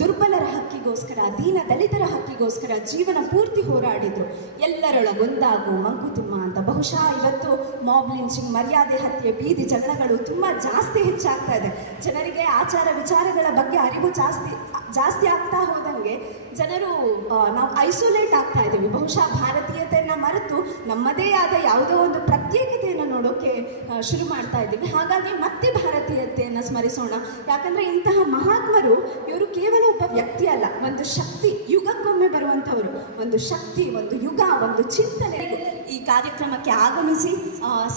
ದುರ್ಬಲರ ಹಕ್ಕಿಗೋಸ್ಕರ, ದೀನ ದಲಿತರ ಹಕ್ಕಿಗೋಸ್ಕರ ಜೀವನ ಪೂರ್ತಿ ಹೋರಾಡಿದರು. ಎಲ್ಲರೊಳಗೊಂದಾಗು ಮಂಕುತಿಮ್ಮ ಅಂತ. ಬಹುಶಃ ಇವತ್ತು ಮಾಬ್ ಲಿಂಚಿಂಗ್, ಮರ್ಯಾದೆ ಹತ್ಯೆ, ಬೀದಿ ಜಗಳಗಳು ತುಂಬ ಜಾಸ್ತಿ ಹೆಚ್ಚಾಗ್ತಾ ಇದೆ. ಜನರಿಗೆ ಆಚಾರ ವಿಚಾರಗಳ ಬಗ್ಗೆ ಅರಿವು ಜಾಸ್ತಿ ಆಗ್ತಾ ಹೋದಂಗೆ ಜನರು ನಾವು ಐಸೋಲೇಟ್ ಆಗ್ತಾ ಇದ್ದೀವಿ. ಬಹುಶಃ ಭಾರತೀಯತೆಯನ್ನು ಮರೆತು ನಮ್ಮದೇ ಆದ ಯಾವುದೋ ಒಂದು ಪ್ರತ್ಯೇಕತೆಯನ್ನು ನೋಡೋಕ್ಕೆ ಶುರು ಮಾಡ್ತಾ ಇದ್ದೀವಿ. ಹಾಗಾಗಿ ಮತ್ತೆ ಭಾರತೀಯತೆಯನ್ನು ಸ್ಮರಿಸೋಣ. ಯಾಕಂದರೆ ಇಂತಹ ಮಹಾತ್ಮರು ಇವರು ಕೇವಲ ಒಬ್ಬ ವ್ಯಕ್ತಿ ಅಲ್ಲ, ಒಂದು ಶಕ್ತಿ, ಯುಗಕ್ಕೊಮ್ಮೆ ಬರುವಂಥವರು, ಒಂದು ಶಕ್ತಿ, ಒಂದು ಯುಗ, ಒಂದು ಚಿಂತನೆ. ಈ ಕಾರ್ಯಕ್ರಮಕ್ಕೆ ಆಗಮಿಸಿ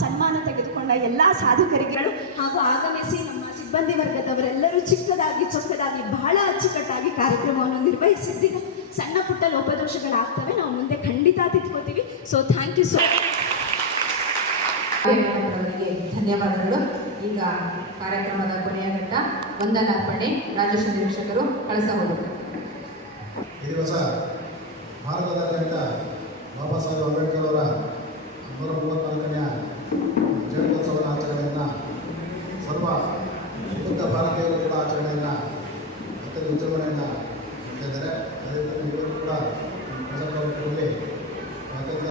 ಸನ್ಮಾನ ತೆಗೆದುಕೊಂಡ ಎಲ್ಲ ಸಾಧಕರಿಗಳು ಹಾಗೂ ಆಗಮಿಸಿ ನಮ್ಮ ಸಿಬ್ಬಂದಿ ವರ್ಗದವರೆಲ್ಲರೂ ಚಿಕ್ಕದಾಗಿ ಚೊಕ್ಕದಾಗಿ ಬಹಳ ಅಚ್ಚುಕಟ್ಟಾಗಿ ಕಾರ್ಯಕ್ರಮವನ್ನು ನಿರ್ವಹಿಸಿದ್ದೀವಿ. ಸಣ್ಣ ಪುಟ್ಟ ಲೋಪದೋಷಗಳಾಗ್ತವೆ, ನಾವು ಮುಂದೆ ಖಂಡಿತ ತಿದ್ಕೋತೀವಿ. So thank you so much. ಅವರಿಗೆ ಧನ್ಯವಾದಗಳು. ಈಗ ಕಾರ್ಯಕ್ರಮದ ಕೊನೆಯ ಘಟ್ಟ ವಂದನಾರ್ಪಣೆ. ರಾಜೇಶ್ ನಿರೀಕ್ಷಕರು ಕಳಿಸಬಹುದು. ಈ ದಿವಸ ಭಾರತದಾದ್ಯಂತ ಬಾಬಾ ಸಾಹೇಬ್ ಅಂಬೇಡ್ಕರ್ ಅವರ 134ನೇ ಜಯಂತ್ಯೋತ್ಸವದ ಆಚರಣೆಯನ್ನು ಸರ್ವ ಬುದ್ಧ ಭಾರತೀಯರು ಕೂಡ ಆಚರಣೆಯನ್ನು ಅತ್ಯಂತ ವಿಜೃಂಭಣೆಯನ್ನು ಮಾಡ್ತಿದ್ದಾರೆ. ಅದರಿಂದ ಇವರು ಕೂಡ ಪ್ರಜಾಪ್ರಭುತ್ವದಲ್ಲಿ ಅತ್ಯಂತ.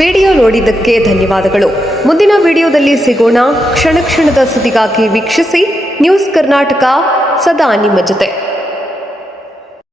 ವಿಡಿಯೋ ನೋಡಿದ್ದಕ್ಕೆ ಧನ್ಯವಾದಗಳು. ಮುಂದಿನ ವಿಡಿಯೋದಲ್ಲಿ ಸಿಗೋಣ. ಕ್ಷಣ ಕ್ಷಣದ ಸುದ್ದಿಗಾಗಿ ವೀಕ್ಷಿಸಿ ನ್ಯೂಸ್ ಕರ್ನಾಟಕ, ಸದಾ ನಿಮ್ಮ ಜೊತೆ.